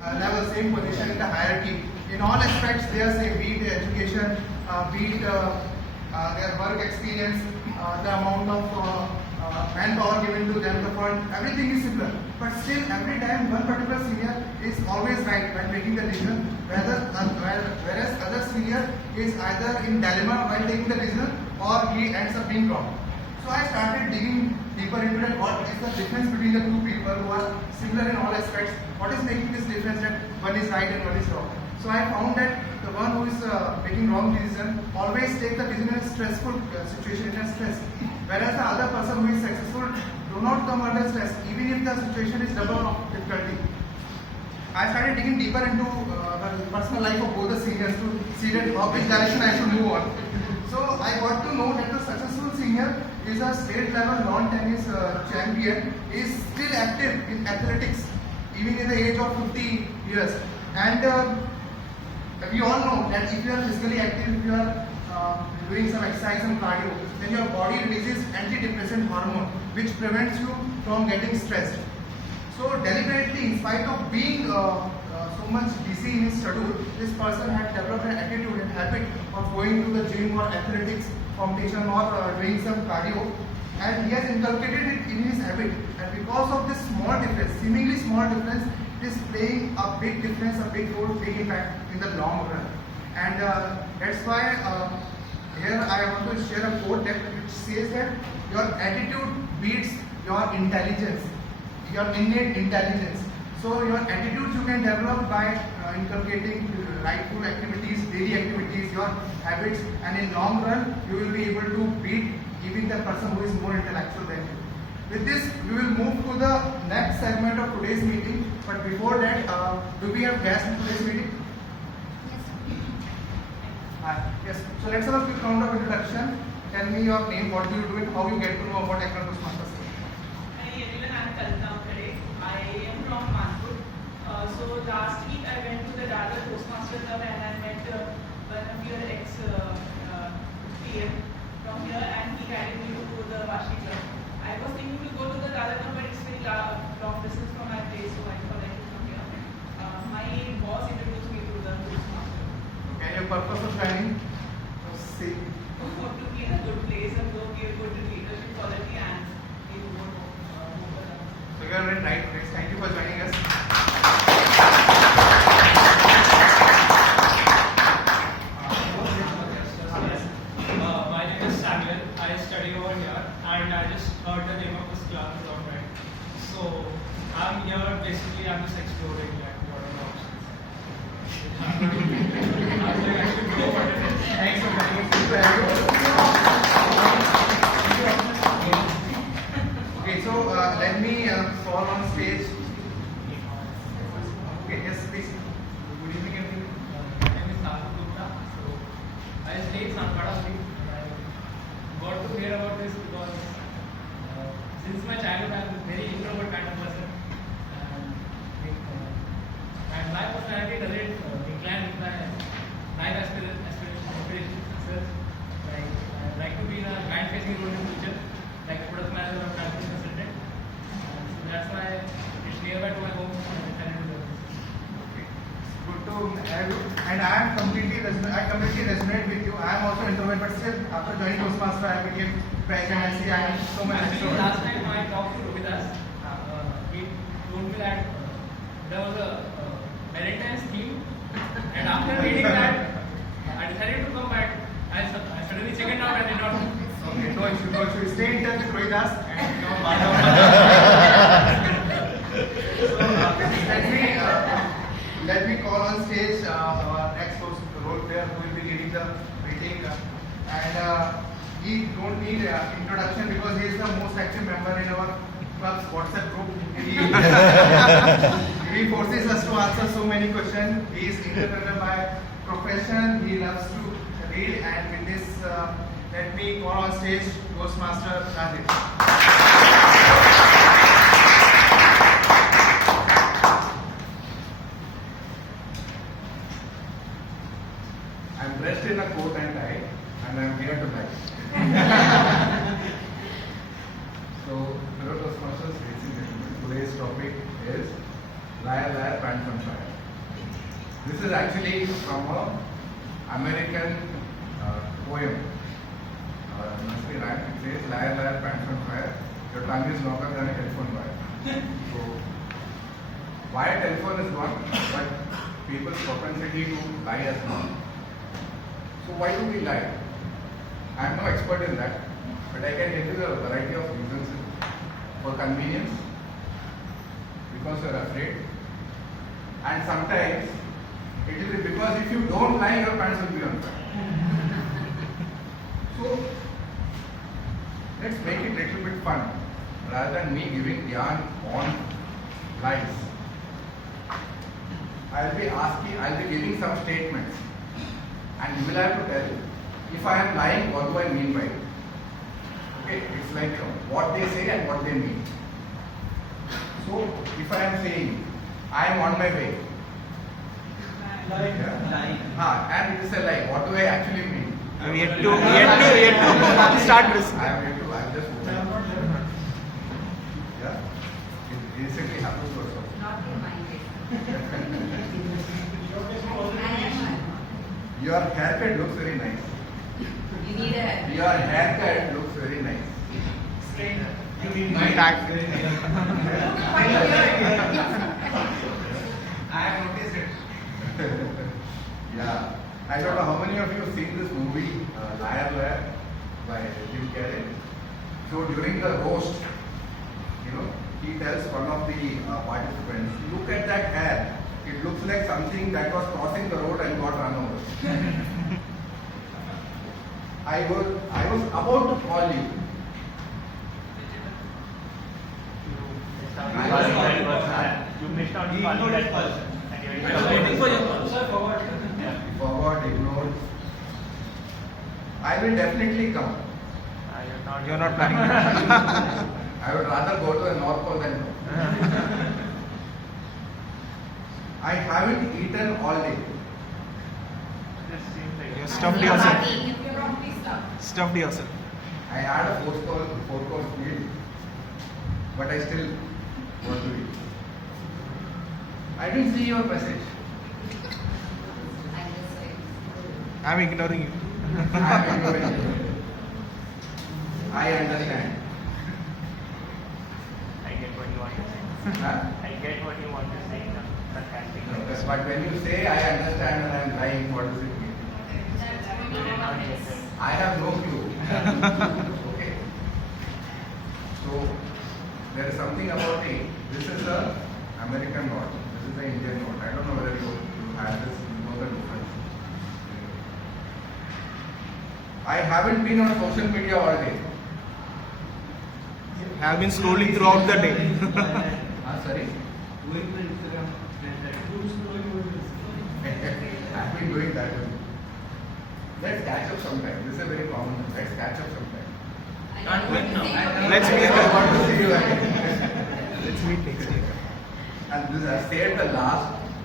level, same position in the hierarchy. In all aspects, they are same, be it education, be it their work experience, the amount of manpower given to them, the fund, everything is similar. But still, every time one particular senior is always right when making the decision, whereas other senior is either in dilemma while taking the decision or he ends up being wrong. So I started digging deeper into it. What is the difference between the two people who are similar in all aspects? What is making this difference that one is right and one is wrong? So I found that the one who is making wrong decision always takes the decision in a stressful situation, in a stress. Whereas the other person who is successful do not come under stress, even if the situation is double of difficulty. I started digging deeper into the personal life of both the seniors to see that which direction I should move on. So I got to know that the successful senior is a state level lawn tennis champion, is still active in athletics, even in the age of 50 years. And we all know that if you are physically active, if you are doing some exercise and cardio, then your body releases antidepressant hormone, which prevents you from getting stressed. So deliberately, in spite of being so much busy in his schedule, this person had developed an attitude and habit of going to the gym or athletics competition or doing some cardio, and he has inculcated it in his habit. And because of this small difference, seemingly small difference, it is playing a big difference, a big role, big impact in the long run. And that's why here I want to share a quote that which says that your attitude beats your intelligence, your innate intelligence. So your attitudes you can develop by inculcating rightful activities, daily activities, your habits, and in long run you will be able to beat even the person who is more intellectual than you. With this, we will move to the next segment of today's meeting. But before that, do we have guests in today's meeting? Hi. Yes. So let's have a quick round of introduction. Tell me your name, what do you do, and how you get to know about Toastmasters. Hi everyone, I am Kalpana today. I am from Manpur. So last week I went to the Dada Toastmasters Club and I met one of your ex-PM from here, and he guided me to the Vashi Club. I was thinking to go to the Dada Club, but it's very long distance from my place, so I thought I should come here. My boss introduced me to the Toastmasters. Okay, your purpose of joining? See. To be in a good place and go give good leadership quality and give good So you are in right place. Thank you for joining us. My name is Samuel. I study over here, and I just heard the name of this club is alright. So I'm here basically. I'm just exploring like what are the options. I was like I should go for it. Thanks for joining us. Good to have you. Okay, so let me call on stage. Okay, yes, please. Good evening, everyone. My name is Naku Gupta. So I stay in Sanpada Street. I got to hear about this because since my childhood I'm a very introvert kind of person. And my personality doesn't incline with my life aspirations. Like I like to be in a client-facing role in the future, like a product manager or transport consultant. So that's why it's nearby to my home. And I decided to do this. Good to have you. And I completely resonate with you. I am also introvert, but still after joining Toastmasters, I became president. I see I am so much Actually, extrovert. last time I talked to Rohidas, he told me that there was a Valentine's theme, and after reading that, I decided to come back. I suddenly checked it out and did not. Okay, no issue, no issue. Stay in touch with Rohidas. And so let me call on stage our next host, role player who will be leading the meeting. And he don't need introduction because he is the most active member in our club's WhatsApp group. He forces us to answer so many questions. He is entrepreneur by profession. He loves to read, and with this, let me call on stage Toastmaster Rajesh. I'm dressed in a coat and tie, and I'm here to lie. So, fellow Toastmasters, ladies and gentlemen, today's topic is liar, liar, pants on fire. This is actually from a American poem. Nursery rhyme. It says, "Liar, liar, pants on fire. Your tongue is longer than a telephone wire." So, why a telephone is gone, but people's propensity to lie has gone. So why do we lie? I am no expert in that, but I can tell you the variety of reasons. For convenience, because you are afraid, and sometimes it will be because if you don't lie, your pants will be on fire. So let's make it a little bit fun, rather than me giving yarn on lies. I'll be giving some statements, and you will have to tell if I am lying, what do I mean by it? Okay, it's like what they say and what they mean. So if I am saying I am on my way, and it is a lie, what do I actually mean? We have to start this. I am just yeah. It recently happened to us. Not reminded. Your haircut looks very nice. You need a Your haircut looks very nice. You need my tag. I have noticed it. Yeah. I don't know how many of you have seen this movie, Liar Liar, by Jim Carrey. So during the roast, he tells one of the participants, "Look at that hair. It looks like something that was crossing the road and got run over." I was about to call you. You missed out the calling that person. And you're waiting for your call. Forgot, ignored. I will definitely come. You're not planning. I would rather go to the North Pole than go. I haven't eaten all day. This seems like You're stuffed yourself. You're wrongly stuck. Stuffed yourself. I had a four-course meal, but I still want to eat. I didn't see your message. I'm just saying. I'm ignoring you. I am ignoring you. I understand. I get what you want to say. Huh? I get what you want to say in a sarcastic No, way. but when you say I understand and I am lying, what does it mean? You did not listen. I have no clue. Okay. So there is something about it. This is the American note. This is the Indian note. I don't know whether you have this. You know the difference. I haven't been on social media all day. Have been scrolling throughout the day. Sorry. I've been doing that. Let's catch up sometime. This is a very common thing. Let's catch up sometime. Can't wait now. Let's I meet. want to see you again. Let's meet next year. And this I saved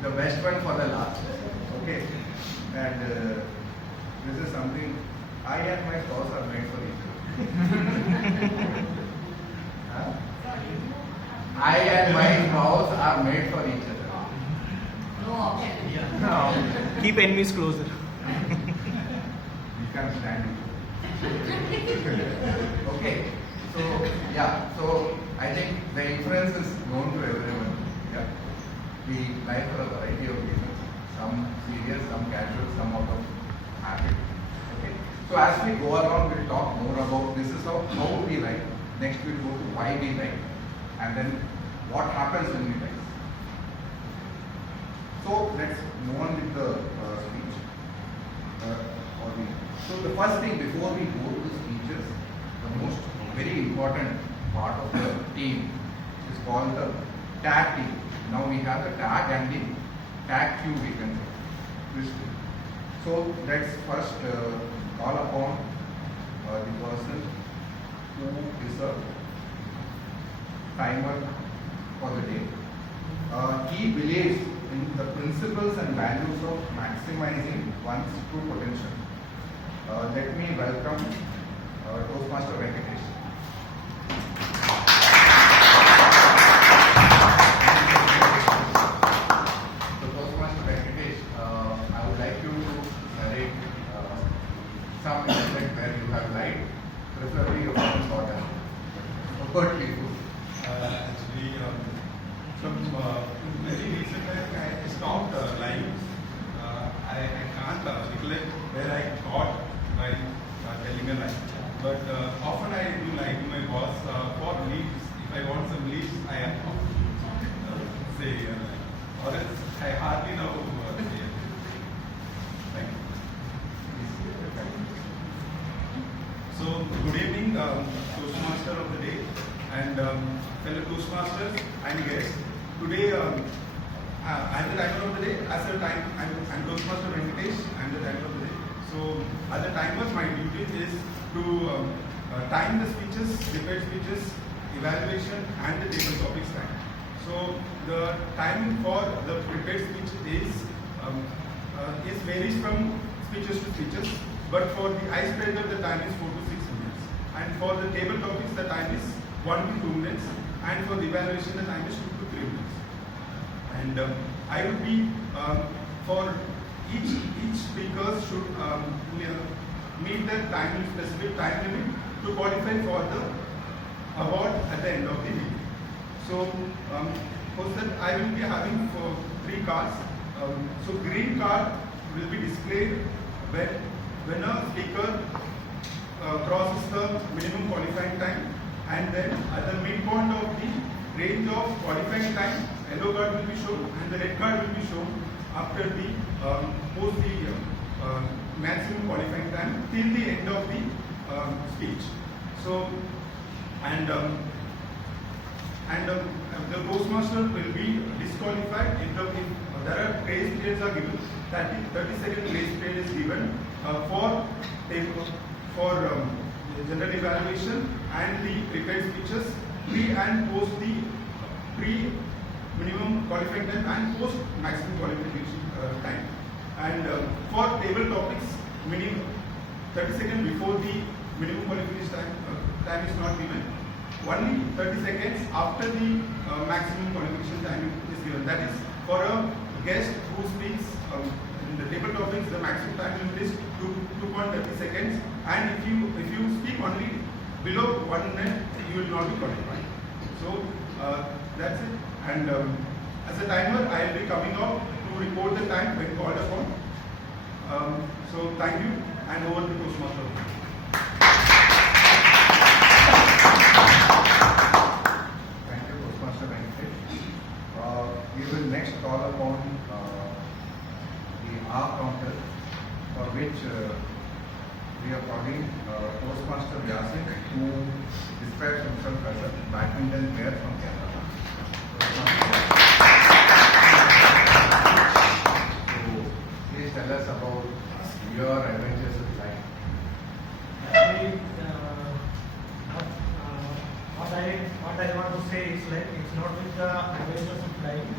the best one for the last. Okay. And this is something I and my spouse are made for each other. Huh? I and my spouse are made for each other. No option. Keep enemies closer. We can't stand it. Okay. So yeah. So I think the inference is known to everyone. Yeah. We lie for a variety of reasons. Some serious, some casual, some out of habit. Okay. So as we go along, we'll talk more about this is how we lie. Next we'll go to why we lie, and then what happens when we lie. So let's move on with the speech. So the first thing before we go to the speeches, the most very important part of the team is called the tag team. Now we have the tag and the tag queue we can say. So let's first call upon the person who is a timer for the day. He believes in the principles and values of maximizing one's true potential. Let me welcome Toastmaster Venkatesh. So Toastmaster Venkatesh, I hardly know. Thank you. So, good evening, Toastmaster of the day and fellow Toastmasters and guests. Today, I'm the timer of the day. As a time, I'm Toastmaster Venkatesh. I'm the timer of the day. So, as a timer, my duty is to time the speeches, prepared speeches, evaluation, and the table topics time. So, the time for the prepared speech is varies from speeches to speeches. But for the icebreaker, the time is 4 to 6 minutes. And for the table topics, the time is 1 to 2 minutes. And for the evaluation, the time is 2 to 3 minutes. And I would be for each speaker should meet the specific time limit to qualify for the award at the end of the meeting. So, post that I will be having for 3 cards. So, green card will be displayed when a speaker crosses the minimum qualifying time, and then at the midpoint of the range of qualifying time, yellow card will be shown and the red card will be shown after the post the maximum qualifying time till the end of the speech. So, and the Toastmaster will be disqualified if there are grace periods are given. 30-second grace period is given for general evaluation and the prepared speeches, pre and post the pre-minimum qualifying time and post maximum qualification time. And for table topics, minimum 30 seconds before the minimum qualification time is not given. Only 30 seconds after the maximum qualification time is given. That is for a guest who speaks in the table topics, the maximum time limit is 2.30 seconds. And if you speak only below 1 minute, you will not be qualified. So that's it. And as a timer, I will be coming up to report the time when called upon. So thank you, and over to Toastmaster. Thank you, Toastmaster Venkatesh. We will next call upon the R counter, for which we are calling Toastmaster Yasin, who describes himself as a badminton player from Kerala. So, please tell us about your adventures with life. Actually, what I want to say is like it's not with the adventures of flying,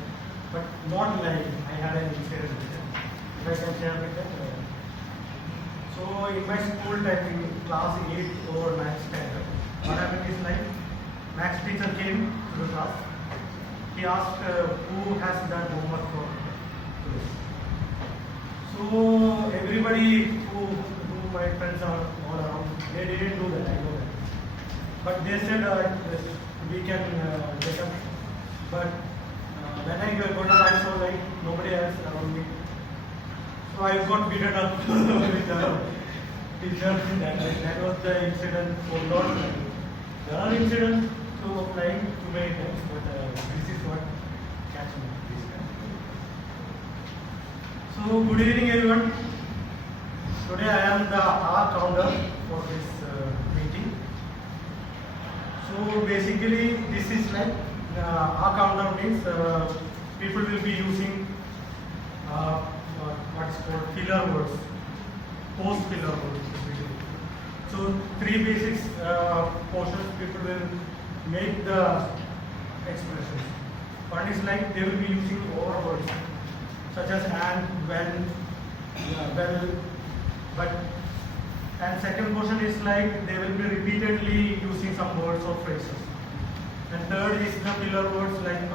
but not lying. I had an incident with them. If I can share with them. So in my school time in class 8 or 9th standard, what happened is like maths teacher came to the class. He asked who has done homework for today. So everybody who my friends are all around, they didn't do that. I know that. But they said we can get up. But when I got up, I saw like nobody else around me. So I got beaten up with the teacher. That was the incident for not flying. There are incidents to flying too many times, but this is what catches me. So good evening everyone. Today I am the R counter for this meeting. So basically this is like R counter means people will be using what's called filler words, post filler words. So 3 basic portions people will make the expressions. One is like they will be using over words such as and, when, well, but. And second portion is like they will be repeatedly using some words or phrases. And third is the filler words like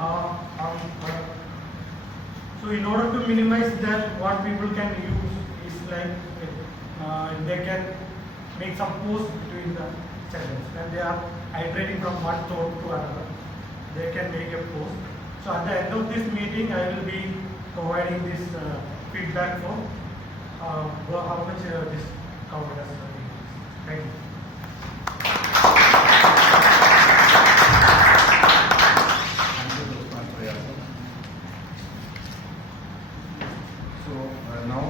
So in order to minimize that, what people can use is like they can make some pause between the sentence. When they are iterating from one thought to another, they can make a pause. So at the end of this meeting, I will be providing this feedback for how much this covered us. Thank you. Thank you, Toastmaster Yasin. So now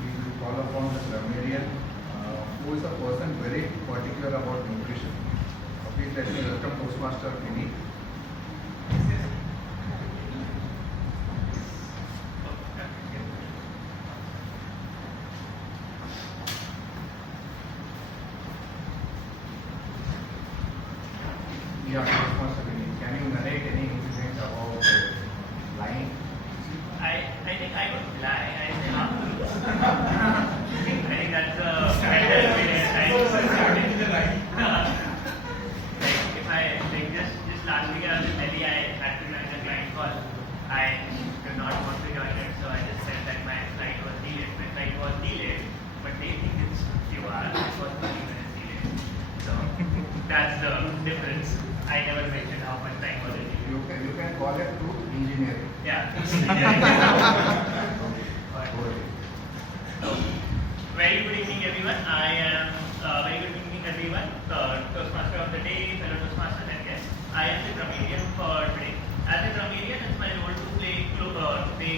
we will call upon the grammarian who is a person very particular about nutrition. Please let me welcome Toastmaster Vinny. Yeah, Toastmaster Vinny. Can you narrate any incident about lying? I think I would lie. I say half the truth. I think that's a better way. Like if I like just last week I was in Delhi, I had to join the client call. I did not want to join it, so I just said that my flight was delayed. My flight was delayed, but they think it's few hours. It was 30 minutes delayed. So that's the difference. I never mentioned how much time was it. You can call it to engineering. Yeah. Okay. Very good evening, everyone. I am very good evening, everyone. Toastmaster of the day, fellow Toastmasters and guests. I am the grammarian for today. As a grammarian, it's my role to pay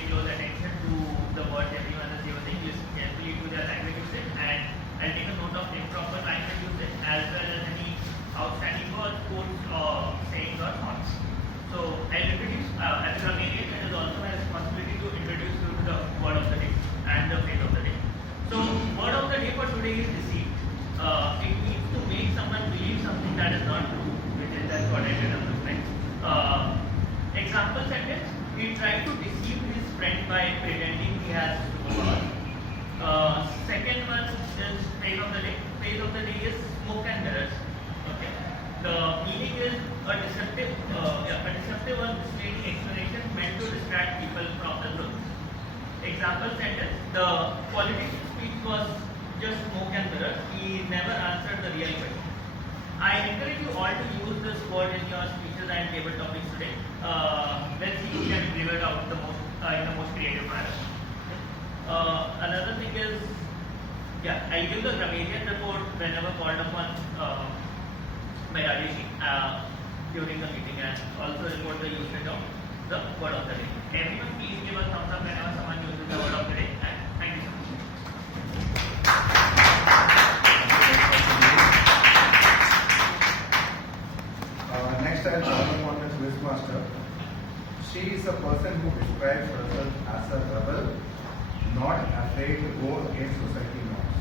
close attention to the words everyone is using, listen carefully to their language usage, and I'll take a note of improper language usage as well as any outstanding words, quotes, or sayings or thoughts. So I'll introduce, as a grammarian, it is also my responsibility to introduce you to the word of the day and the phrase of the day. So word of the day for today is deceit. It means to make someone believe something that is not true, that's what I did on the slide. Example sentence: he tried to deceive his friend by pretending he has superpowers. Second one is phrase of the day. Phrase of the day is smoke and mirrors. Okay. The meaning is a deceptive or misleading explanation meant to distract people from the truth. Example sentence: the politician's speech was just smoke and mirrors. He never answered the real question. I encourage you all to use this word in your speeches and table topics today. Let's see who can deliver it out the most in the most creative manner. Another thing is, I'll give the grammarian report whenever called upon by Rajeshi during the meeting, and also report the usage of the word of the day. Everyone, please give a thumbs up whenever someone uses the word of the day. And thank you so much. Next, I will call upon Ms. Quizmaster. She is a person who describes herself as a rebel, not afraid to go against society norms.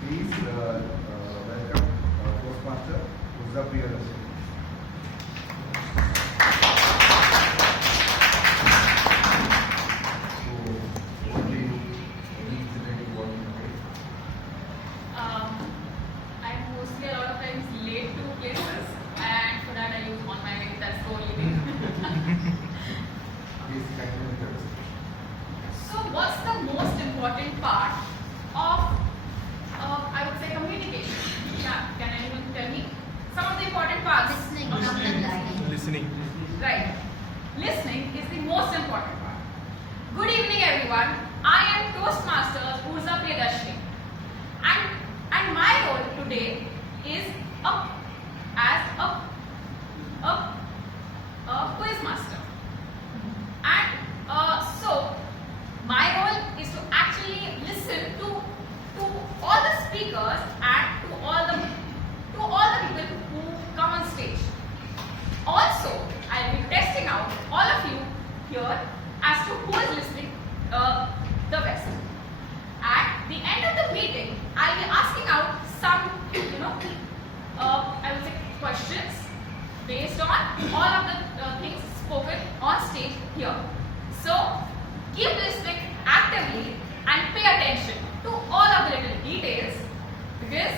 Please welcome Toastmaster Uzzapriya Rashid. So, only any incident you want to make? I'm mostly a lot of times late to places, and for that I use one my way. That's the only thing. Please continue with the discussion. So, what's the most important part of, I would say, communication? Yeah, can anyone tell me? Some of the important parts. Listening, not the lying. Listening. Right. Listening is the most important part. Good evening, everyone. I am Toastmasters Uzzapriya, and my role today is as a quiz master. And so my role is to actually listen to all the speakers and to all the people who come on stage. Also, I'll be testing out all of you here as to who is listening the best. At the end of the meeting, I'll be asking out some, I would say questions based on all of the things spoken on stage here. So, keep listening actively and pay attention to all of the little details, because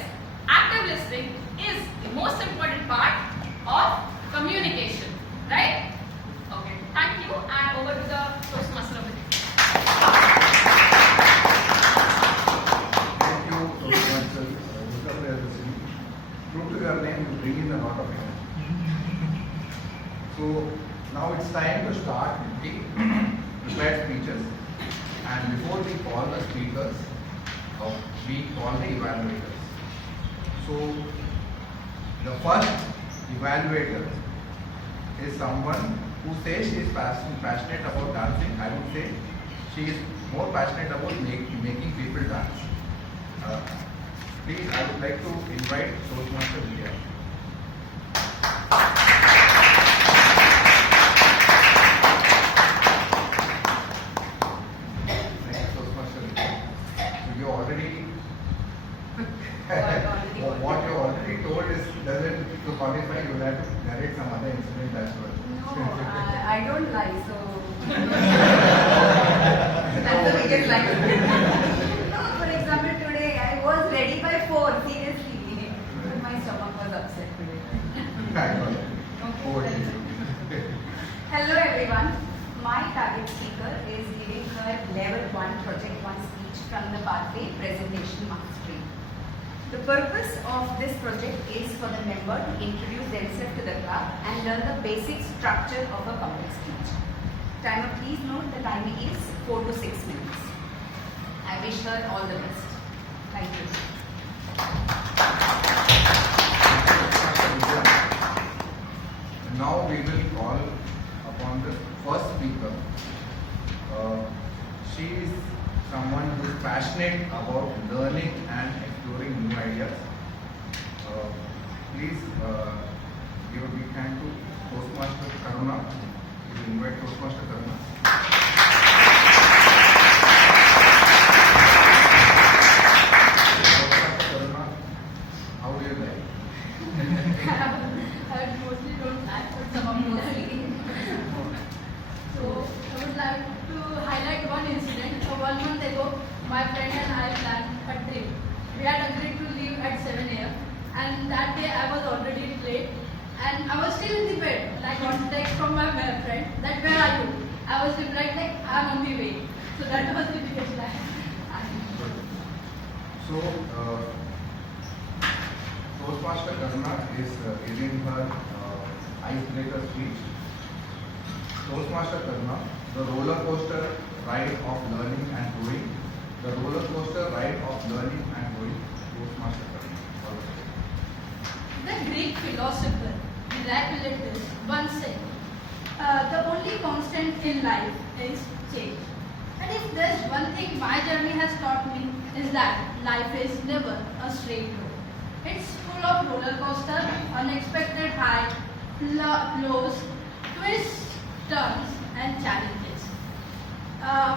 active listening is the most important part of communication, right? Okay, thank you, and over to the Toastmaster of the day. Thank you, Toastmaster Uzzapriya Rashid. True to your name, you bring in a lot of energy. So now it's time to start with the prepared speeches, and before we call the speakers, we call the evaluators. So the first evaluator is someone who says she is passionate about dancing. I would say she is more passionate about making people dance. Please, I would like to invite Toastmaster Vidya. Next, Toastmaster Vidya. So you already what you already told is doesn't to qualify. You will have to narrate some other incident as well. No, I don't lie, so that's the biggest lie. No, for example, today I was ready by 4, seriously. My stomach was upset today. Over to you. Hello everyone. My target speaker is giving her level 1 project 1 speech from the pathway presentation mastery. The purpose of this project is for the member to introduce themselves to the club and learn the basic structure of a public speech. Timer, please note the timing is 4 to 6 minutes. I wish her all the best. Thank you. Now we will call upon the first speaker. She is someone who is passionate about learning and exploring new ideas. Please give a big hand to Toastmaster Karuna. We will invite Toastmaster Karuna. Toastmaster Karuna, how do you like? I mostly don't like, but some of mostly. So I would like to highlight one incident. So 1 month ago, my friend and I planned a trip. We had agreed to leave at 7 a.m. and that day I was already late and I was still in the bed. Like on text from my friend that where are you? I was replied like I'm on the way. So that was the biggest lie. So, Toastmaster Karuna is giving her icebreaker speech. Toastmaster Karuna, the roller coaster ride of learning and growing. The roller coaster ride of learning and growing. Toastmaster Karuna. The Greek philosopher Heraclitus once said, the only constant in life is change. And if there's one thing my journey has taught me is that life is never a straight road. It's full of roller coaster, unexpected highs, lows, twists, turns and challenges.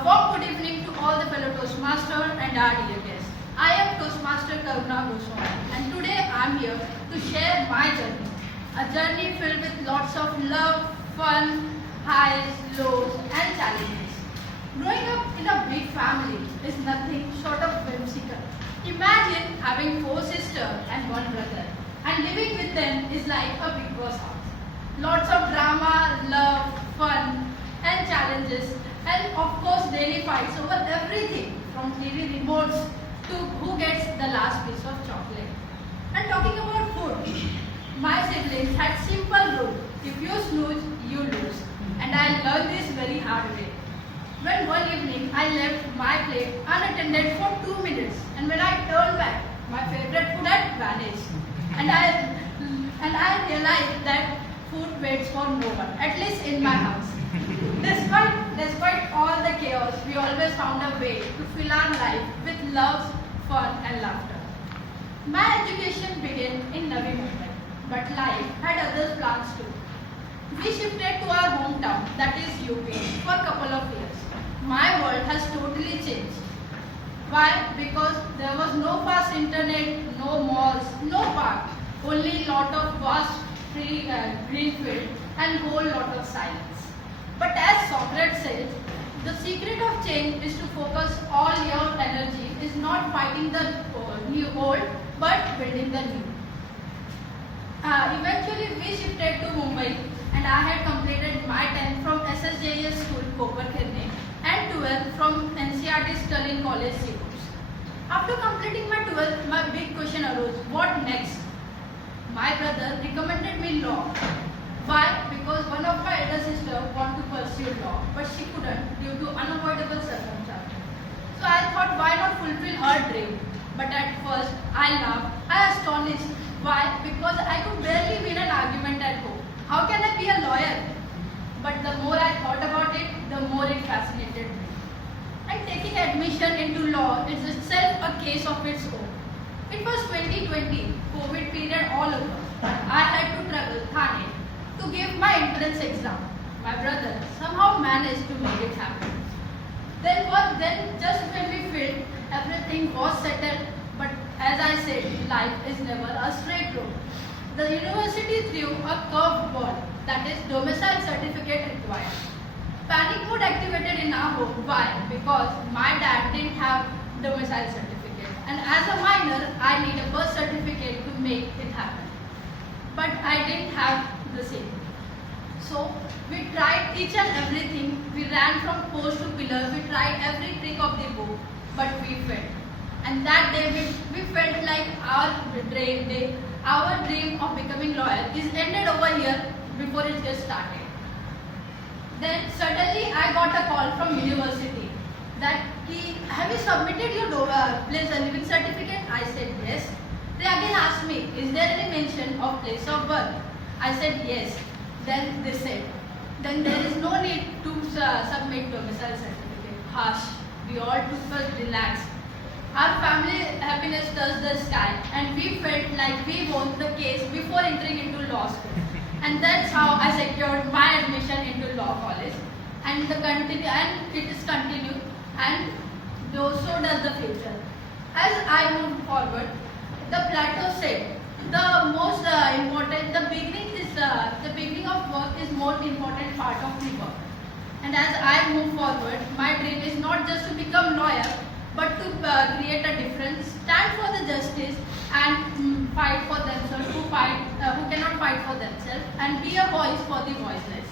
Warm good evening to all the fellow Toastmasters and our dear guests. I am Toastmaster Karuna Goswami and today I am here to share my journey. A journey filled with lots of love, fun, highs, lows and challenges. Growing up in a big family is nothing short of whimsical. Imagine having 4 sisters and 1 brother and living with them is like a big boss house. Lots of drama, love, fun and challenges and of course daily fights over everything from TV remotes to who gets the last piece of chocolate. And talking about food, my siblings had simple rule, if you snooze, you lose. And I learned this very hard way. When one evening I left my plate unattended for 2 minutes and when I turned back, my favorite food had vanished. And I realized that food waits for no one, at least in my house. Despite all the chaos, we always found a way to fill our life with love, fun and laughter. My education began in Navi Mumbai, but life had other plans too. We shifted to our hometown, that is UP, for a couple of years. My world has totally changed. Why? Because there was no fast internet, no malls, no park, only lot of vast free green field and whole lot of silence. But as Socrates says, the secret of change is to focus all your energy is not fighting the old, but building the new. Eventually we shifted to Mumbai and I had completed my 10th from SSJS school Koperkirne and 12th from NCRT Sterling College Seaports. After completing my 12th, my big question arose, what next? My brother recommended me law. Why? Because one of my elder sisters wanted to pursue law, but she couldn't due to unavoidable circumstances. So I thought, why not fulfill her dream? But at first, I laughed. I astonished. Why? Because I could barely win an argument at home. How can I be a lawyer? But the more I thought about it, the more it fascinated me. admission into law is itself a case of its own. It was 2020, COVID period all over. I had to travel Thane to give my entrance exam. My brother somehow managed to make it happen. Then just when we felt everything was settled, but as I said, life is never a straight road. The university threw a curved ball, that is domicile certificate required. Panic mode activated in our home. Why? Because my dad didn't have domicile certificate, and as a minor, I need a birth certificate to make it happen. But I didn't have the same. So we tried each and everything. We ran from post to pillar. We tried every trick of the book, but we failed. And that day we felt like our dream of becoming lawyer is ended over here before it just started. Then suddenly I got a call from university that have you submitted your place living certificate? I said yes. They again asked me, is there any mention of place of birth? I said yes. Then they said, then there is no need to submit domicile certificate. Hush, we all took a relax. Our family happiness touched the sky, and we felt like we won the case before entering into law school. And that's how I secured my admission into law college. And it is continued, and so does the future. As I move forward, the Plato said, the beginning of work is most important part of the work. And as I move forward, my dream is not just to become lawyer, but to create a difference, stand for the justice, and fight for themselves who cannot fight for themselves, and be a voice for the voiceless.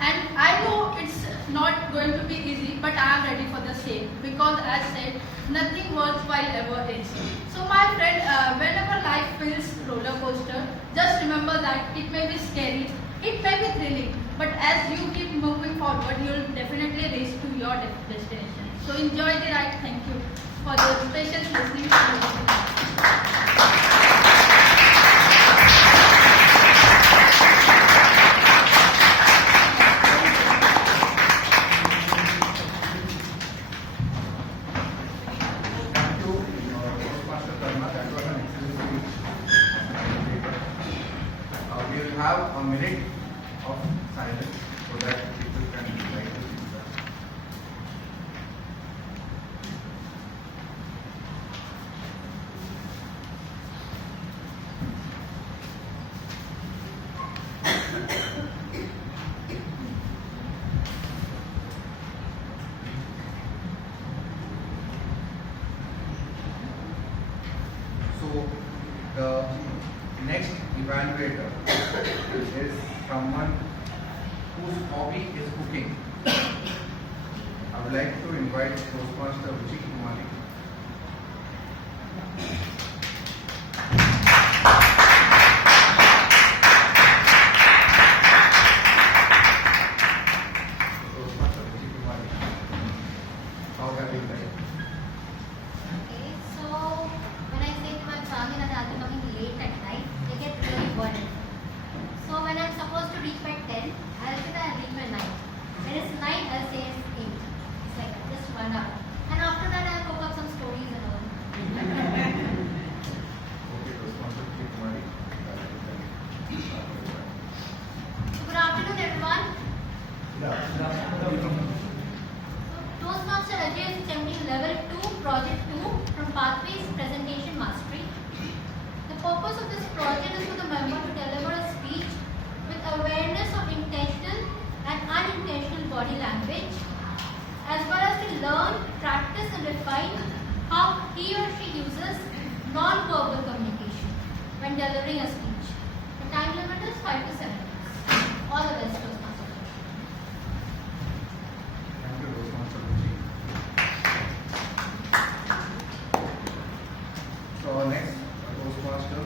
And I know it's not going to be easy, but I am ready for the same, because as said, nothing worthwhile ever is. So my friend, whenever life feels roller coaster, just remember that it may be scary, it may be thrilling, but as you keep moving forward, you will definitely reach to your destination. So enjoy the ride. Thank you for the patience listening to me. Have a minute of silence so that people can write the answer. So the next evaluator is someone whose hobby is cooking. I would like to invite Toastmaster Ruchi Kumari. Toastmaster Ruchi Kumari, how have you done? Okay, so when I say to my family that I'll be coming late at night, they get really worried. So when I'm supposed to reach by 10, I'll say that I'll reach by 9. When it's 9, I'll say it's 8. It's like that, just 1 hour. And after that, I'll cook up some stories and all. Okay, Toastmaster Ruchi Kumari. Good afternoon, everyone. Toastmaster Ajay is attempting level 2, project 2 from Pathways Presentation Mastery. The purpose of this project is for the member to deliver a speech with awareness of intentional and unintentional body language, as well as to learn, practice and refine how he or she uses non-verbal communication when delivering a speech. The time limit is 5 to 7 minutes. All the best, Toastmaster. Thank you, Toastmaster Ruchi. So our next Toastmaster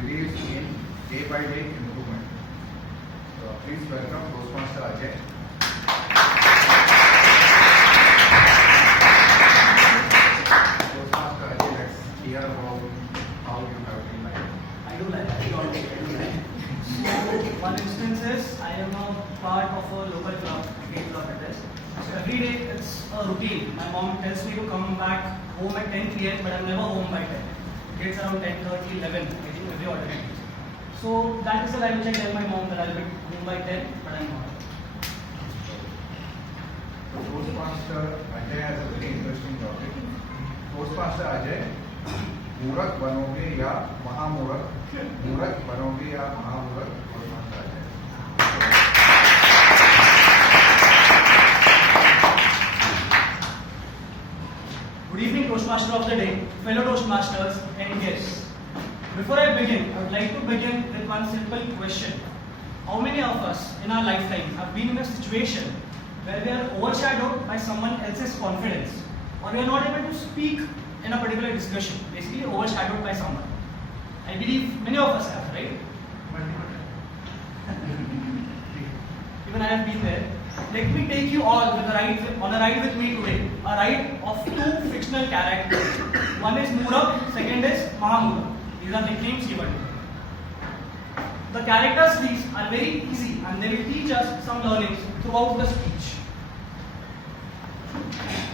believes in day-by-day improvement. So please welcome Toastmaster Ajay. Toastmaster Ajay, let's hear about how you have been like. I do like that. I do like. So one instance is I am a part of a local club, cricket club it is. So every day it's a routine. My mom tells me to come back home at 10 p.m. but I'm never home by 10. It gets around 10:30, 11, I think every alternate. So that is the time which I tell my mom that I'll be home by 10, but I'm not. Toastmaster Ajay has a very interesting topic. Toastmaster Ajay, मूर्ख बनोगे या महामूर्ख? मूर्ख बनोगे या महामूर्ख? Toastmaster Ajay. Good evening, Toastmaster of the day, fellow Toastmasters and guests. Before I begin, I would like to begin with one simple question. How many of us in our lifetime have been in a situation where we are overshadowed by someone else's confidence, or we are not able to speak in a particular discussion, basically overshadowed by someone? I believe many of us have, right? Even I have been there. Let me take you all on a ride with me today. A ride of two fictional characters. One is Murak, second is Mahamurak. These are nicknames given. The characters these are very easy and they will teach us some learnings throughout the speech.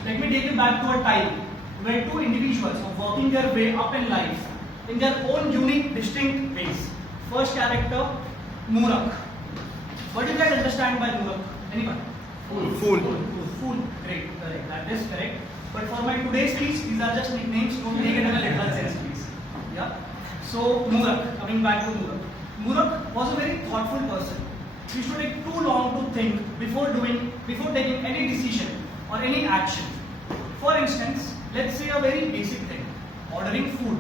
Let me take you back to a time where two individuals were working their way up in life in their own unique, distinct ways. First character, Murak. What do you guys understand by Murak? Anyone? Fool. Fool. Great. Correct. That is correct. But for my today's speech, these are just nicknames. Don't take it in a literal sense, please. Yeah. So Murak. Coming back to Murak. Murak was a very thoughtful person. He used to take too long to think before taking any decision or any action. For instance, let's say a very basic thing: ordering food.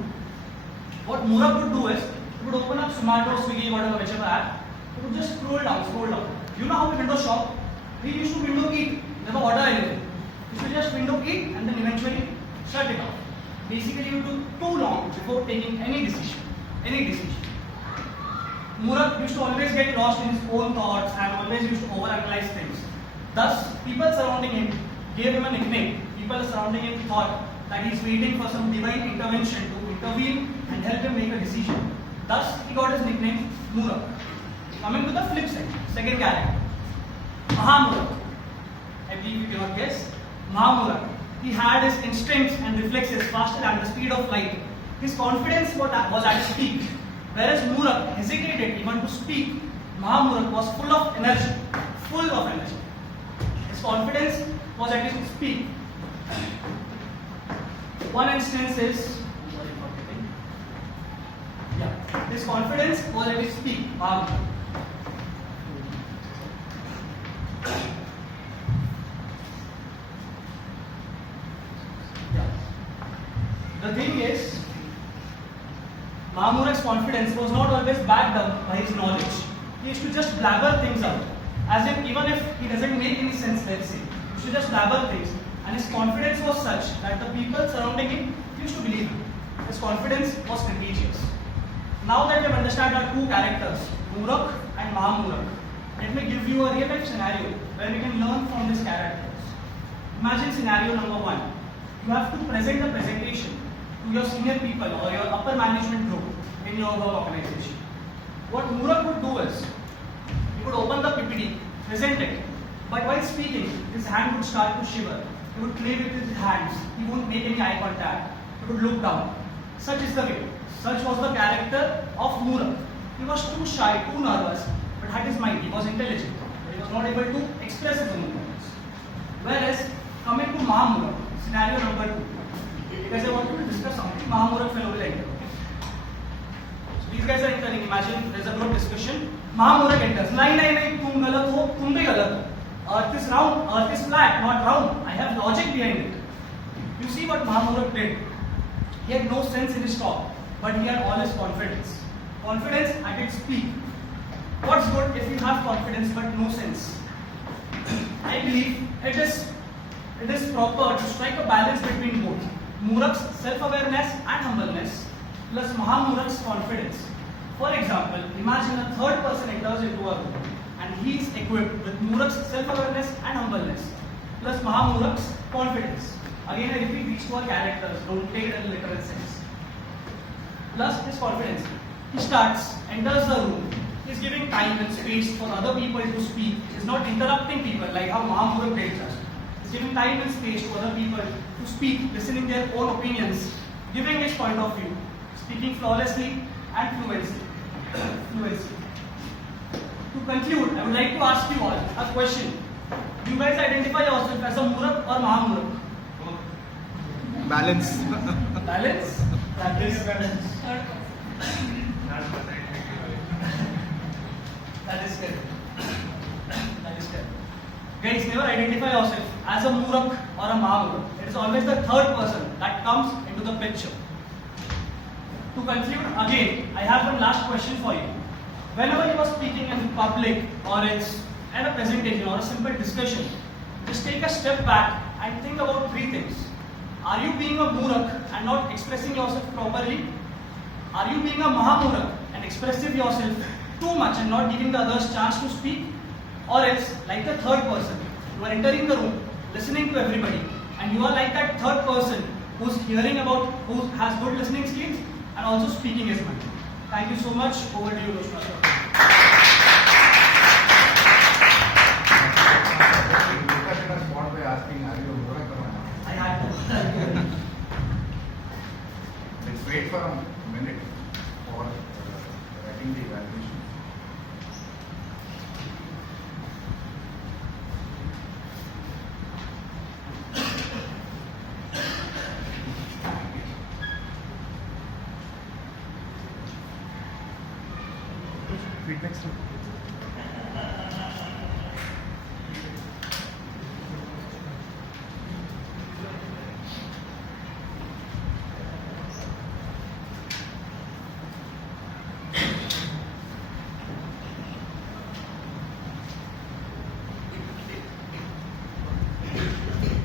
What Murak would do is, he would open up Zomato, Swiggy, whatever, whichever app. He would just scroll down. You know how we window shop? He used to window eat, never order anything. He should just window eat and then eventually shut it off. Basically, you took too long before taking any decision. Murak used to always get lost in his own thoughts and always used to overanalyze things. Thus, people surrounding him gave him a nickname. People surrounding him thought that he's waiting for some divine intervention to intervene and help him make a decision. Thus, he got his nickname Murak. Coming to the flip side, second character, Mahamurak. I believe you cannot guess. Mahamurak. He had his instincts and reflexes faster than the speed of light. His confidence was at his peak. Whereas Murak hesitated even to speak, Mahamurak was full of energy. His confidence was at his peak. One instance is, his confidence was at his peak, Mahamurak. The thing is, Mahamurak's confidence was not always backed up by his knowledge. He used to just blabber things out, as if even if he doesn't make any sense, let's say, he used to just blabber things, and his confidence was such that the people surrounding him used to believe him. His confidence was contagious. Now that you understand our two characters, Murak and Mahamurak, let me give you a real life scenario where we can learn from these characters. Imagine scenario number one. You have to present a presentation to your senior people or your upper management group in your organization. What Murak would do is, he would open the PPT, present it, but while speaking, his hand would start to shiver. He would play with his hands. He wouldn't make any eye contact. He would look down. Such is the way. Such was the character of Murak. He was too shy, too nervous, but had his mind. He was intelligent, but he was not able to express his emotions. Whereas, coming to Mahamurak, scenario number two. Because I wanted to discuss something, Mahamurak fellow will enter. So these guys are entering. Imagine there's a group discussion. Mahamurak enters. Nahi, tum galat ho, tum bhi galat ho. Earth is round, earth is flat, not round. I have logic behind it. You see what Mahamurak did? He had no sense in his talk, but he had all his confidence. Confidence at its peak. What's good if you have confidence but no sense? I believe it is proper to strike a balance between both. Murak's self-awareness and humbleness plus Mahamurak's confidence. For example, imagine a third person enters into a room and he is equipped with Murak's self-awareness and humbleness plus Mahamurak's confidence. Again, I repeat, these two are characters, don't take it in a literal sense. Plus his confidence. He enters the room, he is giving time and space for other people to speak, he is not interrupting people like how Mahamurak did just. is giving time and space to other people to speak, listening their own opinions, giving his point of view, speaking flawlessly and fluency. To conclude, I would like to ask you all a question. Do you guys identify yourself as a Murak or Mahamurak? Balance. Balance? That is balance. Third person. That is correct. That is correct. Guys, never identify yourself as a Murak or a Mahamurak. It is always the third person that comes into the picture. To conclude, again, I have one last question for you. Whenever you are speaking in public or it's at a presentation or a simple discussion, just take a step back and think about three things. Are you being a Murak and not expressing yourself properly? Are you being a Mahamurak and expressing yourself too much and not giving the others chance to speak? Or else, like the third person, you are entering the room, listening to everybody, and you are like that third person who's hearing about, who has good listening skills and also speaking as well. Thank you so much. Over to you, Toastmaster. Spot by asking, are you a Murak or a Mahamurak? I had to. Let's wait for a minute for writing the evaluation. Wait, next one.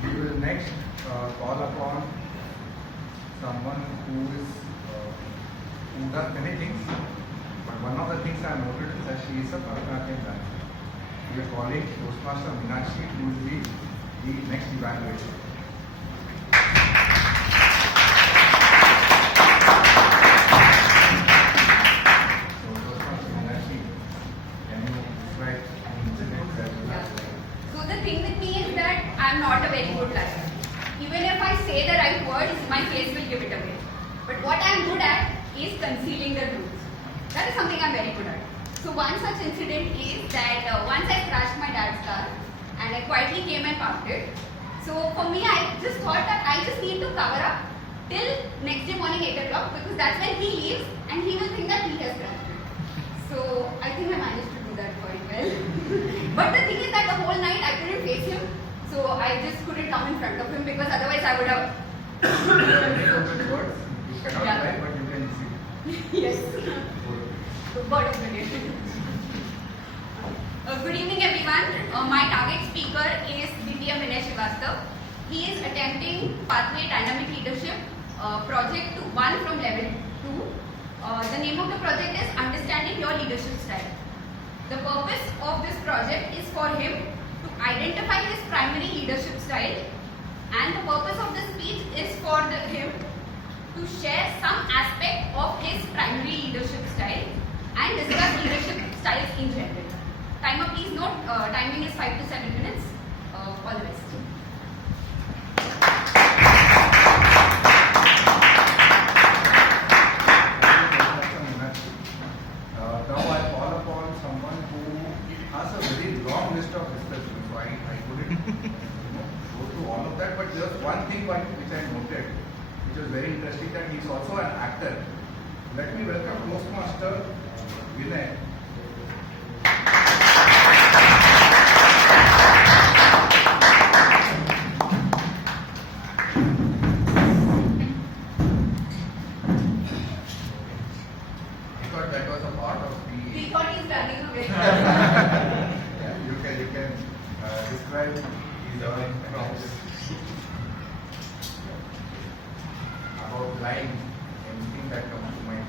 We will next call upon someone who does many things, but one of the things I noted is that she is a Bharatanatyam dancer. We are calling Toastmaster Meenakshi, who will be the next evaluator. So Toastmaster Meenakshi, can you describe the incident that you have? So the thing with me is that I'm not a very good liar. Even if I say the right words, my face will give it away. But what I'm good at is concealing the truth. That is something I'm very good at. So one such incident is that once I crashed my dad's car and I quietly came and parked it. So for me, I just thought that I just need to cover up till next day morning 8 o'clock because that's when he leaves and he will think that he has crashed it. So I think I managed to do that quite well. But the thing is that the whole night I couldn't face him. So I just couldn't come in front of him because otherwise I would have. With words, you cannot Yeah. lie, but you can see. Yes. Word of the day. Good evening, everyone. My target speaker is Vidya Vinay Srivastav. He is attempting Pathway Dynamic Leadership Project 1 from level 2. The name of the project is Understanding Your Leadership Style. The purpose of this project is for him to identify his primary leadership style, and the purpose of the speech is for him to share some aspect of his primary leadership style and discuss leadership styles in general. Timer, please note, timing is 5 to 7 minutes. All the best. Now I call upon someone who has a very long list of discussions, so I couldn't go through all of that, but there's one thing which I noted, which was very interesting, that he's also an actor. Let me welcome Toastmaster Vinay. I thought that was a part of the. We thought he's running away. Yeah, you can describe these prompts about lying, anything that comes to mind.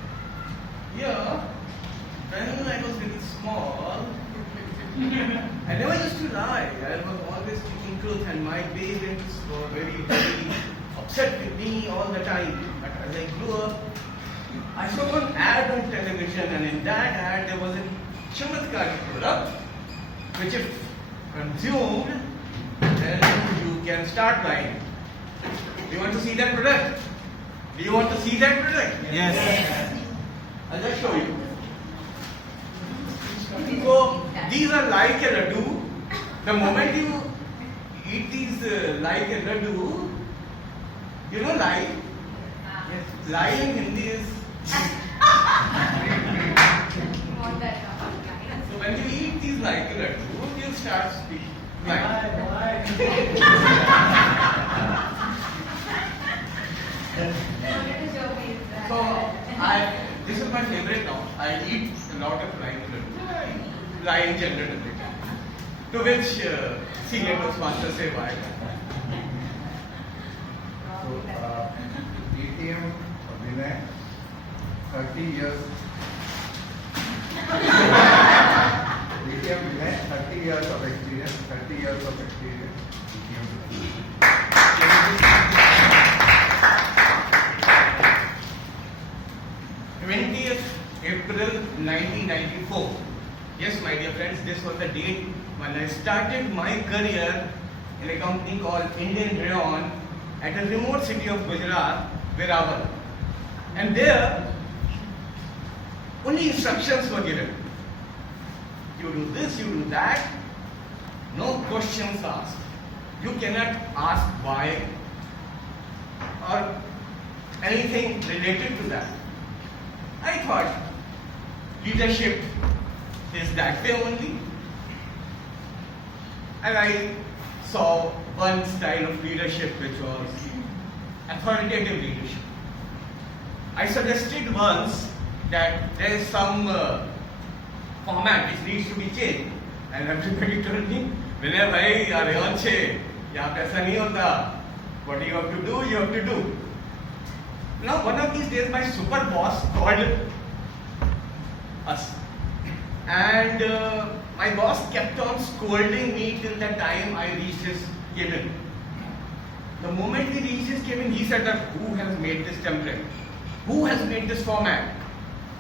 Yeah, when I was very small, I never used to lie. I was always speaking truth, and my parents were very, very upset with me all the time. But as I grew up, I saw one ad on television, and in that ad there was a chamatkari product, which if consumed, then you can start buying. Do you want to see that product? Do you want to see that product? Yes. I'll just show you. So these are like a laddu. The moment you eat these like a laddu, you know like? Yes. Lie in Hindi is. So when you eat these like a laddu, you start speaking like. So this is my favorite now. I eat a lot of like laddu. Lie generated. To which senior Toastmaster say why. So, ATM Vinay, 30 years. ATM Vinay, 30 years of experience. 30 years of experience. April 1994. Yes, my dear friends, this was the date when I started my career in a company called Indian Rayon at a remote city of Gujarat, Verawal. And there, only instructions were given. You do this, you do that, no questions asked. You cannot ask why or anything related to that. I thought leadership is that way only. And I saw one style of leadership which was authoritative leadership. I suggested once that there is some format which needs to be changed. And everybody told me, Vinay bhai, yaar yahan che, yahan aisa nahi hota. What you have to do, you have to do. Now one of these days my super boss called us. And my boss kept on scolding me till the time I reached his cabin. The moment we reached his cabin, he said that who has made this template? Who has made this format?